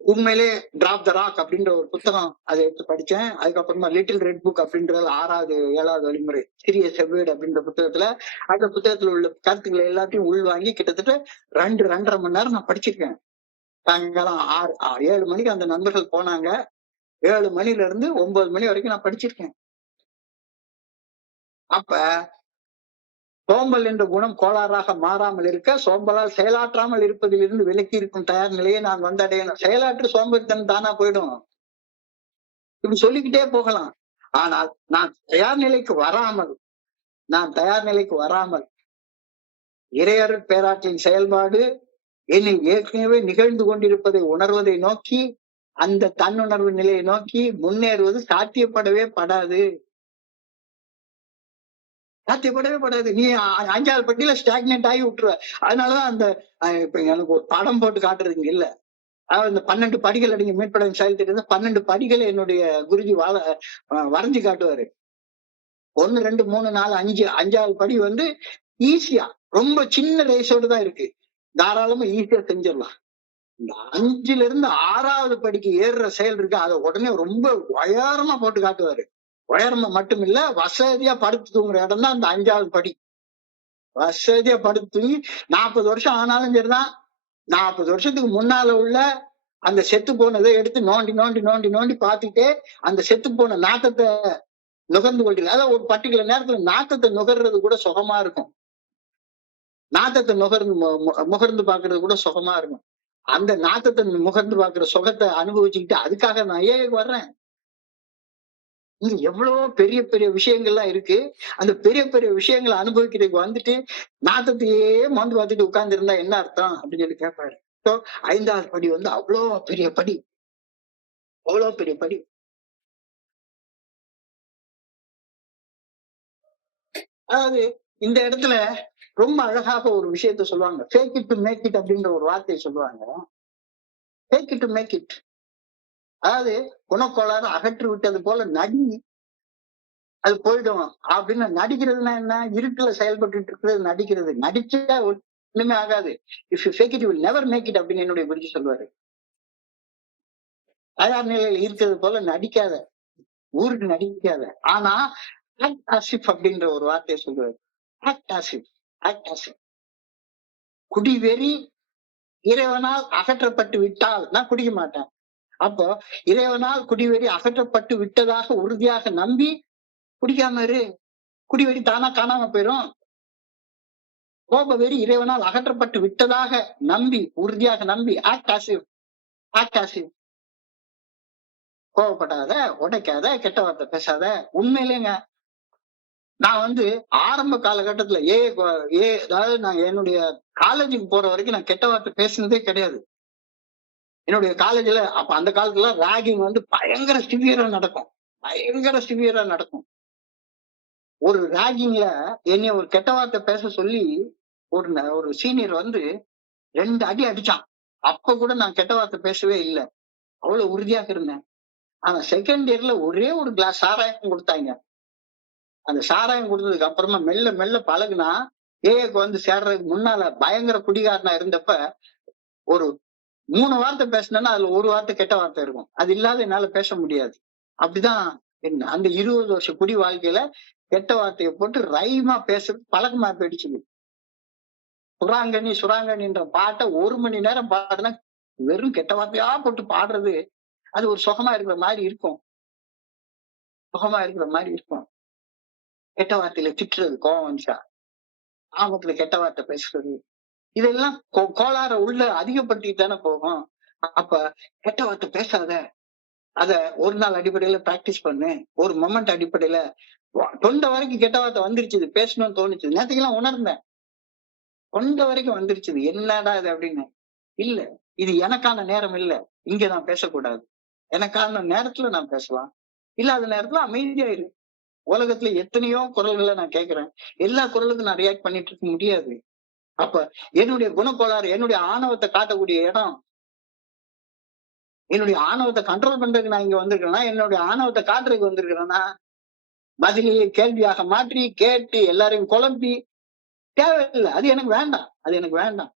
உண்மையிலே டிராப் த ராக் அப்படின்ற ஒரு புத்தகம் அதை எடுத்து படிச்சேன். அதுக்கப்புறமா லிட்டில் ரெட் புக் அப்படின்ற 6வது 7வது வழிமுறை சிறிய செவ்வேடு அப்படின்ற புத்தகத்துல அந்த புத்தகத்துல உள்ள கருத்துக்களை எல்லாத்தையும் உள்வாங்கி கிட்டத்தட்ட 2-2.5 மணி நேரம் நான் படிச்சிருக்கேன். சாயங்காலம் 7 மணிக்கு அந்த நண்பர்கள் போனாங்க. 7 மணில இருந்து 9 மணி வரைக்கும் நான் படிச்சிருக்கேன். அப்ப சோம்பல் என்ற குணம் கோளாறாக மாறாமல் இருக்க சோம்பலால் செயலாற்றாமல் இருப்பதில் இருந்து விலக்கி இருக்கும் தயார் நிலையை நான் அடையணும். செயலாற்று சோம்பேறித்தனம் தானா போயிடும். இப்படி சொல்லிக்கிட்டே போகலாம். ஆனால் நான் தயார் நிலைக்கு வராமல் இறையருட் பேராற்றின் செயல்பாடு என்னில் ஏற்கனவே நிகழ்ந்து கொண்டிருப்பதை உணர்வதை நோக்கி அந்த தன்னுணர்வு நிலையை நோக்கி முன்னேறுவது சாத்தியப்படவே படாது. நீ 5வது பட்டியல ஸ்டாக்னேட் ஆகி விட்டுருவ. அதனாலதான் அந்த இப்ப எனக்கு ஒரு படம் போட்டு காட்டுறதுங்க இல்ல. அதாவது இந்த 12 படிகள் அடங்கிய மீட்படையும் செயல் திட்டம் 12 படிகளை என்னுடைய குருஜி வரைஞ்சு காட்டுவாரு. 1, 2, 3, 4, 5 5வது படி ஈஸியா ரொம்ப சின்ன ரேஸோடு தான் இருக்கு. தாராளமா ஈஸியா செஞ்சிடலாம். இந்த 5ல இருந்து 6வது படிக்கு ஏறுற செயல் இருக்கு. அதை உடனே ரொம்ப உயரமா போட்டு காட்டுவாரு. உயரமா மட்டும் இல்ல, வசதியா படுத்து தூங்குற இடம் தான் அந்த 5வது படி. வசதியா படுத்து தூங்கி 40 வருஷம் ஆனாலும் சரிதான். 40 வருஷத்துக்கு முன்னால உள்ள அந்த செத்து போனதை எடுத்து நோண்டி நோண்டி நோண்டி நோண்டி பார்த்துட்டே அந்த செத்து போன நாக்கத்தை நுகர்ந்து கொள்கிறது. அதாவது ஒரு பர்டிகுலர் நேரத்துல நாக்கத்தை நுகர்றது கூட சுகமா இருக்கும். நாக்கத்தை முகர்ந்து பாக்குறது கூட சுகமா இருக்கும். அந்த நாக்கத்தை முகர்ந்து பாக்குற சுகத்தை அனுபவிச்சுக்கிட்டு அதுக்காக நான் ஏன் வர்றேன்? இங்க எவ்வளவோ பெரிய பெரிய விஷயங்கள்லாம் இருக்கு. அந்த பெரிய பெரிய விஷயங்களை அனுபவிக்கிறதுக்கு வந்துட்டு நாக்கத்தையே மோந்து பார்த்துட்டு உட்கார்ந்து இருந்தா என்ன அர்த்தம் அப்படின்னு சொல்லி கேட்பாரு. ஸோ 5வது படி வந்து அவ்வளோ பெரிய படி, அவ்வளோ பெரிய படி. அதாவது இந்த இடத்துல ரொம்ப அழகாக ஒரு விஷயத்த சொல்லுவாங்க. Fake it to make it அப்படின்ற ஒரு வார்த்தையை சொல்லுவாங்க. Fake it to make it. அதாவது குணக்கோளாறு அகற்றி விட்டது போல நடி அது போயிடும் அப்படின்னு. நடிக்கிறதுனா என்ன? இருட்டுல செயல்பட்டு இருக்கிறது நடிக்கிறது. நடிச்சா ஒண்ணுமே ஆகாது. If you fake it you will never make it அப்படின்னு என்னுடைய குருஜி சொல்லுவாரு. தயார் நிலையில இருக்கிறது போல நடிக்காத, ஊருக்கு நடிக்காத. ஆனா ஆக்ட் ஆசிப் அப்படின்ற ஒரு வார்த்தையை சொல்லுவாரு. Act as if, act as if. குடிவெறி இறைவனால் அகற்றப்பட்டு விட்டால் நான் குடிக்க மாட்டேன். அப்போ இறைவனால் குடிவெறி அகற்றப்பட்டு விட்டதாக உறுதியாக நம்பி குடிக்காம இரு. குடிவெறி தானா காணாம போயிரும். கோப வெறி இறைவனால் அகற்றப்பட்டு விட்டதாக நம்பி உறுதியாக நம்பி ஆக்ட் ஆசிவ், ஆக்ட் ஆசிவ். கோவப்படாத, உடைக்காத, கெட்ட வார்த்தை பேசாத. உண்மையிலேங்க நான் வந்து ஆரம்ப காலகட்டத்துல அதாவது நான் என்னுடைய காலேஜுக்கு போற வரைக்கும் நான் கெட்ட வார்த்தை பேசினதே கிடையாது. என்னுடைய காலேஜ்ல அப்ப அந்த காலத்துல ராகிங் வந்து பயங்கர சிவியரா நடக்கும். பயங்கர சிவியரா நடக்கும். ஒரு ராகிங்ல என்னைய ஒரு கெட்ட வார்த்தை பேச சொல்லி ஒரு சீனியர் வந்து 2 அடி அடிச்சான். அப்ப கூட நான் கெட்ட வார்த்தை பேசவே இல்லை. அவ்வளவு உறுதியாக இருந்தேன். ஆனா செகண்ட் இயர்ல ஒரே ஒரு கிளாஸ் சாராயம் கொடுத்தாங்க. அந்த சாராயம் கொடுத்ததுக்கு அப்புறமா மெல்ல மெல்ல பழகுனா ஏஏக்கு வந்து சேர்றதுக்கு முன்னால பயங்கர குடிகாரனா இருந்தப்ப ஒரு 3 வார்த்தை பேசினேன்னா அதுல ஒரு வார்த்தை கெட்ட வார்த்தை இருக்கும். அது இல்லாத என்னால பேச முடியாது. அப்படிதான் என்ன அந்த 20 வருஷ குடி வாழ்க்கையில கெட்ட வார்த்தையை போட்டு ரைமா பேசுறது பழக்கமா போயிடுச்சு. சுராங்கனி சுராங்கனின்ற பாட்டை 1 மணி நேரம் பாடுனா வெறும் கெட்ட வார்த்தையா போட்டு பாடுறது அது ஒரு சுகமா இருக்கிற மாதிரி இருக்கும். சுகமா இருக்கிற மாதிரி இருக்கும். கெட்ட வார்த்தையில திட்டுறது, கோவம் வந்துச்சா ஆபத்துல கெட்ட வார்த்தை பேசுறது, இதெல்லாம் கோளாற உள்ள அதிகப்படுத்திட்டு தானே போகும். அப்ப கெட்ட வார்த்தை பேசாத. அத ஒரு நாள் அடிப்படையில பிராக்டிஸ் பண்ணு. ஒரு மொமெண்ட் அடிப்படையில தொண்டை வரைக்கும் கெட்ட வார்த்தை வந்துருச்சு, பேசணும்னு தோணுச்சு. நேற்றுக்கெல்லாம் உணர்ந்தேன். தொண்டை வரைக்கும் வந்துருச்சு, என்னடா இது அப்படின்னு. இல்ல, இது எனக்கான நேரம் இல்ல. இங்க நான் பேசக்கூடாது. எனக்கான நேரத்துல நான் பேசலாம். இல்லாத நேரத்துல அமைதியா இரு. உலகத்துல எத்தனையோ குரல்களை நான் கேட்கிறேன். எல்லா குரலுக்கும் நான் ரியாக்ட் பண்ணிட்டு இருக்க முடியாது. அப்ப என்னுடைய குணக்கோளாறு, என்னுடைய ஆணவத்தை காட்டக்கூடிய இடம். என்னுடைய ஆணவத்தை கண்ட்ரோல் பண்றதுக்கு நான் இங்க வந்திருக்கிறேன்னா, என்னுடைய ஆணவத்தை காட்டுறதுக்கு வந்திருக்கிறேன்னா, பதிலையே கேள்வியாக மாற்றி கேட்டு எல்லாரையும் குழப்பி தேவையில்லை. அது எனக்கு வேண்டாம். அது எனக்கு வேண்டாம்.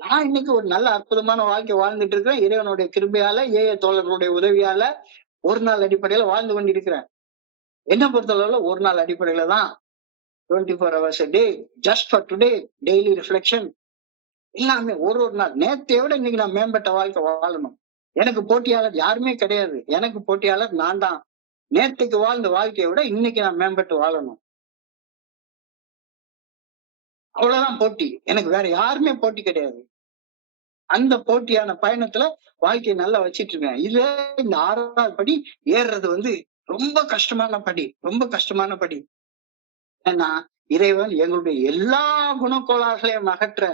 நான் இன்னைக்கு ஒரு நல்ல அற்புதமான வாழ்க்கை வாழ்ந்துட்டு இருக்கிறேன். இறைவனுடைய கிருபையால, ஏஏ தோழர்களுடைய உதவியால ஒரு நாள் அடிப்படையில வாழ்ந்து கொண்டிருக்கிறேன். என்ன பொறுத்தளவுல ஒரு நாள் அடிப்படையில தான். 24 hours a day, just for today, daily reflection. எல்லாமே ஒரு நாள். நேற்றைய விட இன்னைக்கு நான் மேம்பட்ட வாழ்க்கை வாழணும். எனக்கு போட்டியாளர் யாருமே கிடையாது. எனக்கு போட்டியாளர் நான் தான். நேற்றுக்கு வாழ்ந்த வாழ்க்கையை விட இன்னைக்கு நான் மேம்பட்டு வாழணும். அவ்வளவுதான் போட்டி. எனக்கு வேற யாருமே போட்டி கிடையாது. அந்த போட்டியான பயணத்துல வாழ்க்கையை நல்லா வச்சிட்டு இருக்கேன். இதுல இந்த 6வது படி ஏறுறது வந்து ரொம்ப கஷ்டமான படி. ரொம்ப கஷ்டமான படி. ஏன்னா இறைவன் எங்களுடைய எல்லா குணக்கோளாறுகளையும் அகற்ற.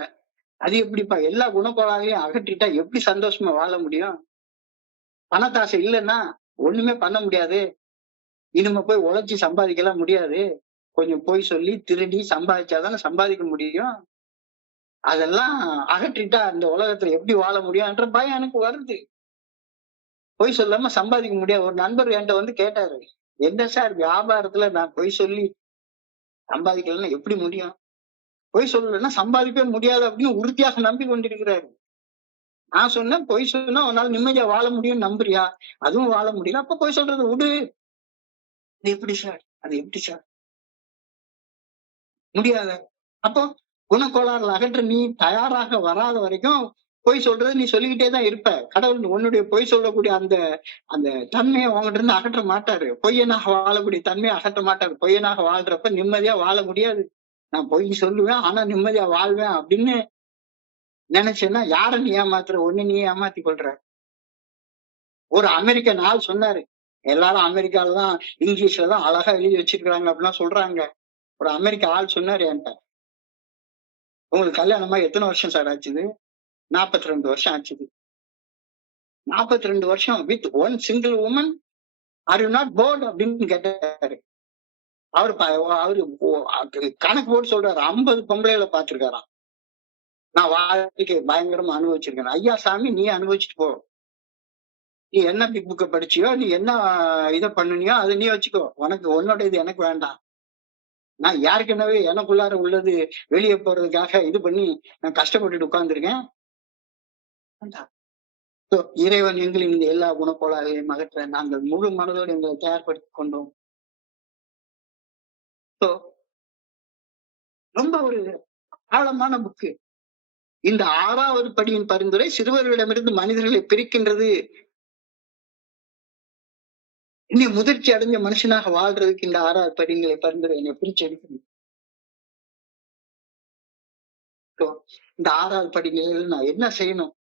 அது எப்படிப்பா எல்லா குணக்கோளாறுகளையும் அகற்றிட்டா எப்படி சந்தோஷமா வாழ முடியும்? பணத்தாசை இல்லைன்னா ஒண்ணுமே பண்ண முடியாது. இனிமே போய் உழைச்சி சம்பாதிக்கலாம் முடியாது. கொஞ்சம் போய் சொல்லி திருடி சம்பாதிச்சாதானே சம்பாதிக்க முடியும். அதெல்லாம் அகற்றிட்டா இந்த உலகத்துல எப்படி வாழ முடியும்ன்ற பயம் எனக்கு வருது. பொய் சொல்லாம சம்பாதிக்க முடியாது. ஒரு நண்பர் என்கிட்ட வந்து கேட்டாரு, என்ன சார் வியாபாரத்துல நான் பொய் சொல்லி சம்பாதிக்கலன்னா எப்படி முடியும்? பொய் சொல்லலைன்னா சம்பாதிக்கவே முடியாது அப்படின்னு உறுதியாக நம்பி கொண்டிருக்கிறாரு. நான் சொன்னேன், பொய் சொன்னா உன்னால நிம்மதியா வாழ முடியும்னு நம்புறியா? அதுவும் வாழ முடியல. அப்ப பொய் சொல்றது விடு. அது எப்படி சார்? அது எப்படி சார்? முடியாத. அப்போ குணக்கோளாறுல அகற்ற நீ தயாராக வராத வரைக்கும் பொய் சொல்றது நீ சொல்லிக்கிட்டே தான் இருப்ப. கடவுள் உன்னுடைய பொய் சொல்லக்கூடிய அந்த அந்த தன்மையை உங்ககிட்ட இருந்து அகற்ற மாட்டாரு. பொய்யனாக வாழக்கூடிய தன்மையை அகற்ற மாட்டாரு. பொய்யனாக வாழ்றப்ப நிம்மதியா வாழ முடியாது. நான் பொய் சொல்லுவேன் ஆனா நிம்மதியா வாழ்வேன் அப்படின்னு நினைச்சேன்னா யார நீ ஏமாத்துற? ஒண்ணு நீ ஏமாத்தி கொள்ற. ஒரு அமெரிக்கன் ஆள் சொன்னாரு, எல்லாரும் அமெரிக்கால தான் இங்கிலீஷ்ல தான் அழகா எழுதி வச்சிருக்காங்க அப்படின்னா சொல்றாங்க. ஒரு அமெரிக்க ஆள் சொன்னாரு என்கிட்ட, உங்களுக்கு கல்யாணமா எத்தனை வருஷம் சார் ஆச்சுது? 42 வருஷம் ஆச்சுது. 42 வருஷம் with one single woman, are you not bored அப்படின்னு கேட்டாரு. அவரு கணக்கு போட்டு சொல்றாரு, 50 பொம்பளைகளை பார்த்திருக்காராம். நான் வாழ்க்கை பயங்கரமா அனுபவிச்சிருக்கேன். ஐயா சாமி நீ அனுபவிச்சுட்டு போ. நீ என்ன பிக் புக்க படிச்சியோ, நீ என்ன இதை பண்ணினியோ அதை நீ வச்சுக்கோ. உனக்கு உன்னோட இது எனக்கு வேண்டாம். நான் ஏற்கனவே எனக்குள்ளார உள்ளது வெளியே போறதுக்காக இது பண்ணி நான் கஷ்டப்பட்டுட்டு உட்கார்ந்துருக்கேன். இறைவன் எங்களின் இந்த எல்லா குணக்கோளாறையும் அகற்ற நாங்கள் முழு மனதோடு எங்களை தயார்படுத்தி கொண்டோம். ரொம்ப ஒரு ஆழமான புக்கு. இந்த 6வது படியின் பரிந்துரை சிறுவர்களிடமிருந்து மனிதர்களை பிரிக்கின்றது. இனி முதிர்ச்சி அடைஞ்ச மனுஷனாக வாழ்றதுக்கு இந்த 6வது படிங்களை பரிந்துரை என்னை பிரிச்சு எடுக்கணும். இந்த 6வது படிநிலையில் நான் என்ன செய்யணும்?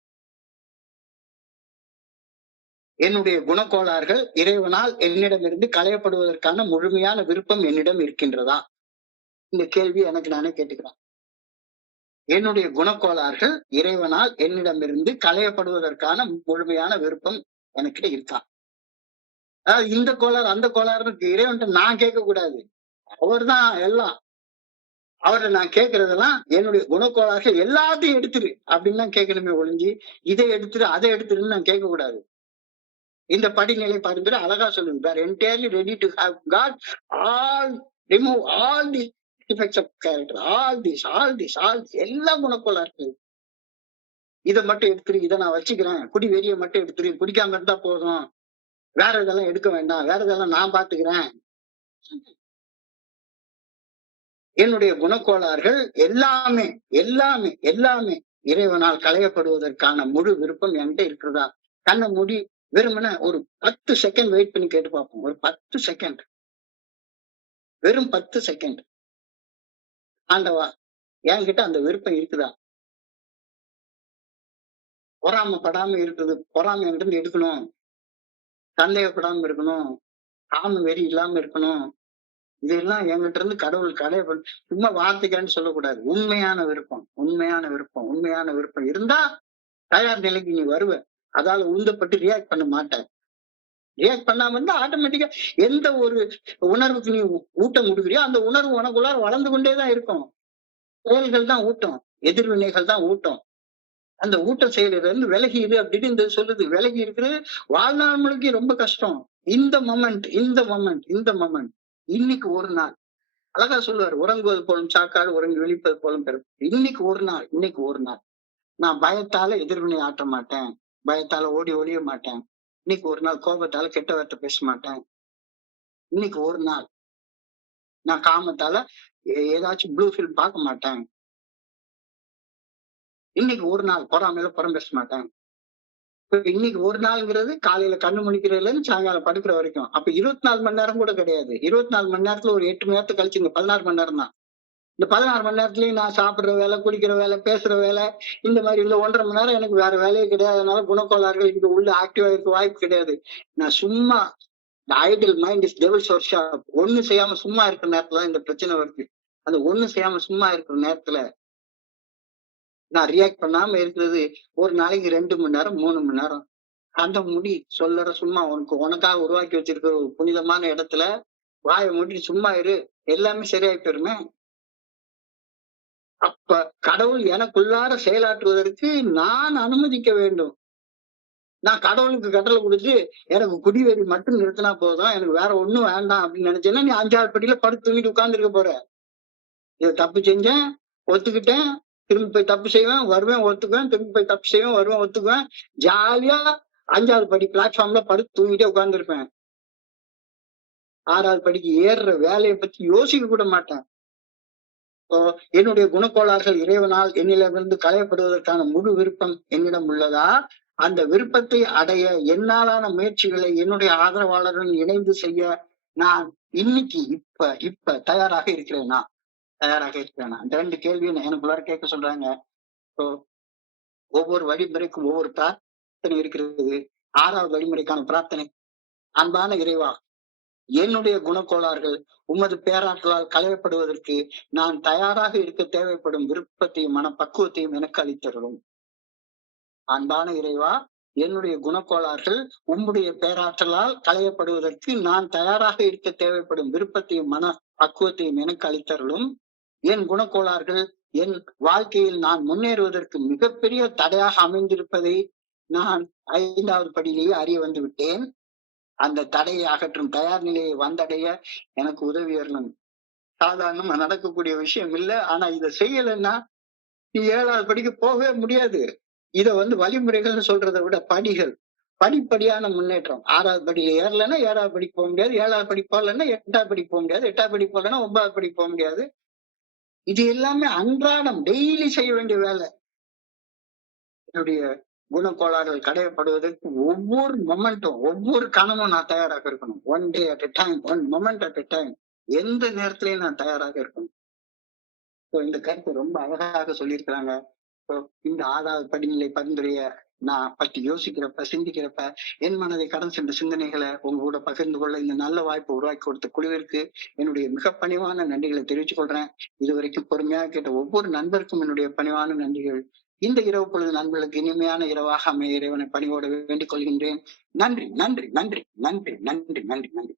என்னுடைய குணக்கோளாறுகள் இறைவனால் என்னிடமிருந்து களையப்படுவதற்கான முழுமையான விருப்பம் என்னிடம் இருக்கின்றதா? இந்த கேள்வி எனக்கு நானே கேட்டுக்கிறேன். என்னுடைய குணக்கோளாறுகள் இறைவனால் என்னிடமிருந்து களையப்படுவதற்கான முழுமையான விருப்பம் எனக்கிட்ட இருக்கா? அதாவது இந்த கோளாறு அந்த கோளாறுக்கு இறைவன் நான் கேட்க கூடாது. அவர் தான் எல்லாம். அவரை நான் கேட்கறதெல்லாம் என்னுடைய குணக்கோளாறுகள் எல்லாத்தையும் எடுத்துரு அப்படின்னு தான் கேட்கணுமே ஒழிஞ்சு இதை எடுத்துரு அதை எடுத்துருன்னு நான் கேட்க கூடாது. இந்த படிநிலை பரிந்துரை அழகா சொல்லுது. We are entirely ready to have God remove all the defects of character, all this எல்லா குணக்கோளாறு இதை மட்டும் எடுத்துரு, இதை நான் வச்சுக்கிறேன். குடி வெறியை மட்டும் எடுத்துரு, குடிக்காம இருந்தா போதும், வேற இதெல்லாம் எடுக்க வேண்டாம், வேற இதெல்லாம் நான் பாத்துக்கிறேன். என்னுடைய குணக்கோளாறுகள் எல்லாமே எல்லாமே எல்லாமே இறைவனால் களையப்படுவதற்கான முழு விருப்பம் என்கிட்ட இருக்கிறதா? கண்ணை மூடி வெறுமன ஒரு 10 செகண்ட் வெயிட் பண்ணி கேட்டு பார்ப்போம். ஒரு 10 செகண்ட், வெறும் 10 செகண்ட். ஆண்டவா என்கிட்ட அந்த விருப்பம் இருக்குதா? பொறாமப்படாம இருக்குது, பொறாம என்கிட்ட எடுக்கணும், சந்தேகப்படாம இருக்கணும், காம வெறி இல்லாம இருக்கணும். இதெல்லாம் என்கிட்ட இருந்து கடவுள் களையப்படும். சும்மா வார்த்தைக்கான்னு சொல்லக்கூடாது. உண்மையான விருப்பம், உண்மையான விருப்பம், உண்மையான விருப்பம் இருந்தா தயார் நிலைக்கு நீ வருவ. அதால உந்தப்பட்டு ரியாக்ட் பண்ண மாட்டேன். ரியாக்ட் பண்ணாம இருந்தா ஆட்டோமேட்டிக்கா எந்த ஒரு உணர்வுக்கு நீ ஊட்டம் கொடுக்குறியோ அந்த உணர்வு உனக்குள்ளார வளர்ந்து கொண்டேதான் இருக்கும். செயல்கள் தான் ஊட்டம், எதிர்வினைகள் தான் ஊட்டம். அந்த ஊட்ட செயலில இருந்து விலகி இரு அப்படின்னு இந்த சொல்லுது. விலகி இருக்கிறது வாழ்நாள் முழுக்க ரொம்ப கஷ்டம். இந்த மொமெண்ட் இன்னைக்கு ஒரு நாள் அழகா சொல்லுவார். உறங்குவது போலும் சாக்காடு, உறங்கி விழிப்பது போலும் பெறும். இன்னைக்கு ஒரு நாள் நான் பயத்தால எதிர்வினை ஆட்ட மாட்டேன், பயத்தால ஓடி ஒழிய மாட்டேன். இன்னைக்கு ஒரு நாள் கோபத்தால கெட்ட வார்த்தை பேச மாட்டேன். இன்னைக்கு ஒரு நாள் நான் காமத்தால ஏதாச்சும் ப்ளூ ஃபில்ம் பார்க்க மாட்டேன். இன்னைக்கு ஒரு நாள் பொறாமையில புறம் பேச மாட்டேன். இன்னைக்கு ஒரு நாள்ங்கிறது காலையில கண்ணு முழிக்கிறதுல இருந்து சாயங்காலம் படுக்கிற வரைக்கும். அப்ப 24 மணி நேரம் கூட கிடையாது. 24 மணி நேரத்துல ஒரு 8 மணி நேரத்தை கழிச்சு இந்த 16 மணி நேரம் தான். இந்த 16 மணி நேரத்துலயும் நான் சாப்பிடுற வேலை, குடிக்கிற வேலை, பேசுற வேலை, இந்த மாதிரி இந்த 1.5 மணி நேரம் எனக்கு வேற வேலையே கிடையாது. அதனால குணக்கோளாறுகள் இங்க உள்ள ஆக்டிவா இருக்க வாய்ப்பு கிடையாது. நான் சும்மா idle mind is devil's workshop. ஒண்ணு செய்யாம சும்மா இருக்கிற நேரத்துல இந்த பிரச்சனை வருது. அந்த ஒண்ணு செய்யாம சும்மா இருக்கிற நேரத்துல நான் ரியாக்ட் பண்ணாம இருக்கிறது ஒரு நாளைக்கு 2 மணி நேரம் 3 மணி நேரம். அந்த முடி சொல்லற சும்மா உனக்காக உருவாக்கி வச்சிருக்க ஒரு புனிதமான இடத்துல வாயை மூடி சும்மா இரு, எல்லாமே சரியாயி போயிருமே. அப்ப கடவுள் எனக்குள்ளார செயலாற்றுவதற்கு நான் அனுமதிக்க வேண்டும். நான் கடவுளுக்கு கட்டளை கொடுத்து எனக்கு குடிவெறி மட்டும் நிறுத்தினா போதும், எனக்கு வேற ஒண்ணும் வேண்டாம் அப்படின்னு நினைச்சேன்னா நீ 5வது படியில படுத்து தூங்கிட்டு உட்கார்ந்துருக்க போற. இதை தப்பு செஞ்சேன், ஒத்துக்கிட்டேன், திரும்பி போய் தப்பு செய்வேன், வருவேன், ஒத்துக்குவேன், திரும்பி போய் தப்பு செய்வேன், வருவேன், ஒத்துக்குவேன். ஜாலியா 5வது படி பிளாட்ஃபார்ம்ல படுத்து தூங்கிட்டே உட்கார்ந்துருப்பேன். 6வது படிக்கு ஏறுற வேலையை பத்தி யோசிக்க கூட மாட்டேன். என்னுடைய குணக்கோளாறுகள் இறைவனால் என்னிடமிருந்து களையப்படுவதற்கான முழு விருப்பம் என்னிடம் உள்ளதா? அந்த விருப்பத்தை அடைய என்னாலான முயற்சிகளை என்னுடைய ஆதரவாளருடன் இணைந்து செய்ய நான் இன்னைக்கு இப்ப தயாராக இருக்கிறேனா? அந்த 2 கேள்வியும் எனக்குள்ளார கேட்க சொல்றாங்க. ஒவ்வொரு வழிமுறைக்கும் ஒவ்வொரு பிரார்த்தனை இருக்கிறது. 6வது வழிமுறைக்கான பிரார்த்தனை, அன்பான இறைவா, என்னுடைய குணக்கோளாறுகள் உமது பேராற்றலால் களையப்படுவதற்கு நான் தயாராக இருக்க தேவைப்படும் விருப்பத்தையும் மனப்பக்குவத்தையும் எனக்கு அளித்தருளும். அன்பான இறைவா, என்னுடைய குணக்கோளாறுகள் உம்முடைய பேராற்றலால் களையப்படுவதற்கு நான் தயாராக இருக்க தேவைப்படும் விருப்பத்தையும் மன பக்குவத்தையும் எனக்கு அளித்தருளும். என் குணக்கோளாறுகள் என் வாழ்க்கையில் நான் முன்னேறுவதற்கு மிகப்பெரிய தடையாக அமைந்திருப்பதை நான் 5வது படியிலேயே அறிய வந்து விட்டேன். அந்த தடையை அகற்றும் தயார் நிலையை வந்தடைய எனக்கு உதவி வரணும். சாதாரணமா நடக்கக்கூடிய விஷயம் இல்லை. ஆனா இதை செய்யலைன்னா நீ 7வது படிக்கு போகவே முடியாது. இத வழிமுறைகள்னு சொல்றதை விட படிகள், படிப்படியான முன்னேற்றம். 6வது படியில ஏறலைன்னா 7வது படிக்கு போக முடியாது. 7வது படி போகலன்னா 8வது படிக்கு போக முடியாது. 8வது படி போகலன்னா 9வது படிக்கு போக முடியாது. இது எல்லாமே அன்றாடம் டெய்லி செய்ய வேண்டிய வேலை. என்னுடைய குணக்கோளாறுகள் கடையப்படுவதற்கு ஒவ்வொரு மொமெண்ட்டும், ஒவ்வொரு கணமும் நான் தயாராக இருக்கணும். 1 day at a time, 1 moment at a time. எந்த நேரத்திலையும் நான் தயாராக இருக்கணும். இந்த கருத்து ரொம்ப அழகாக சொல்லியிருக்கிறாங்க. இந்த 6வது படிநிலை பரிந்துரைய நான் பத்தி யோசிக்கிறப்ப, சிந்திக்கிறப்ப என் மனதை கடன் சென்ற சிந்தனைகளை உங்க கூட பகிர்ந்து கொள்ள இந்த நல்ல வாய்ப்பு உருவாக்கி கொடுத்த குழுவிற்கு என்னுடைய மிக பணிவான நன்றிகளை தெரிவித்துக் கொள்றேன். இதுவரைக்கும் பொறுமையாக கேட்ட ஒவ்வொரு நண்பருக்கும் என்னுடைய பணிவான நன்றிகள். இந்த இரவு பொழுது நண்பர்களுக்கு இனிமையான இரவாக அமைய இறைவனை பணிவோட வேண்டிக் கொள்கின்றேன். நன்றி, நன்றி, நன்றி, நன்றி, நன்றி, நன்றி, நன்றி.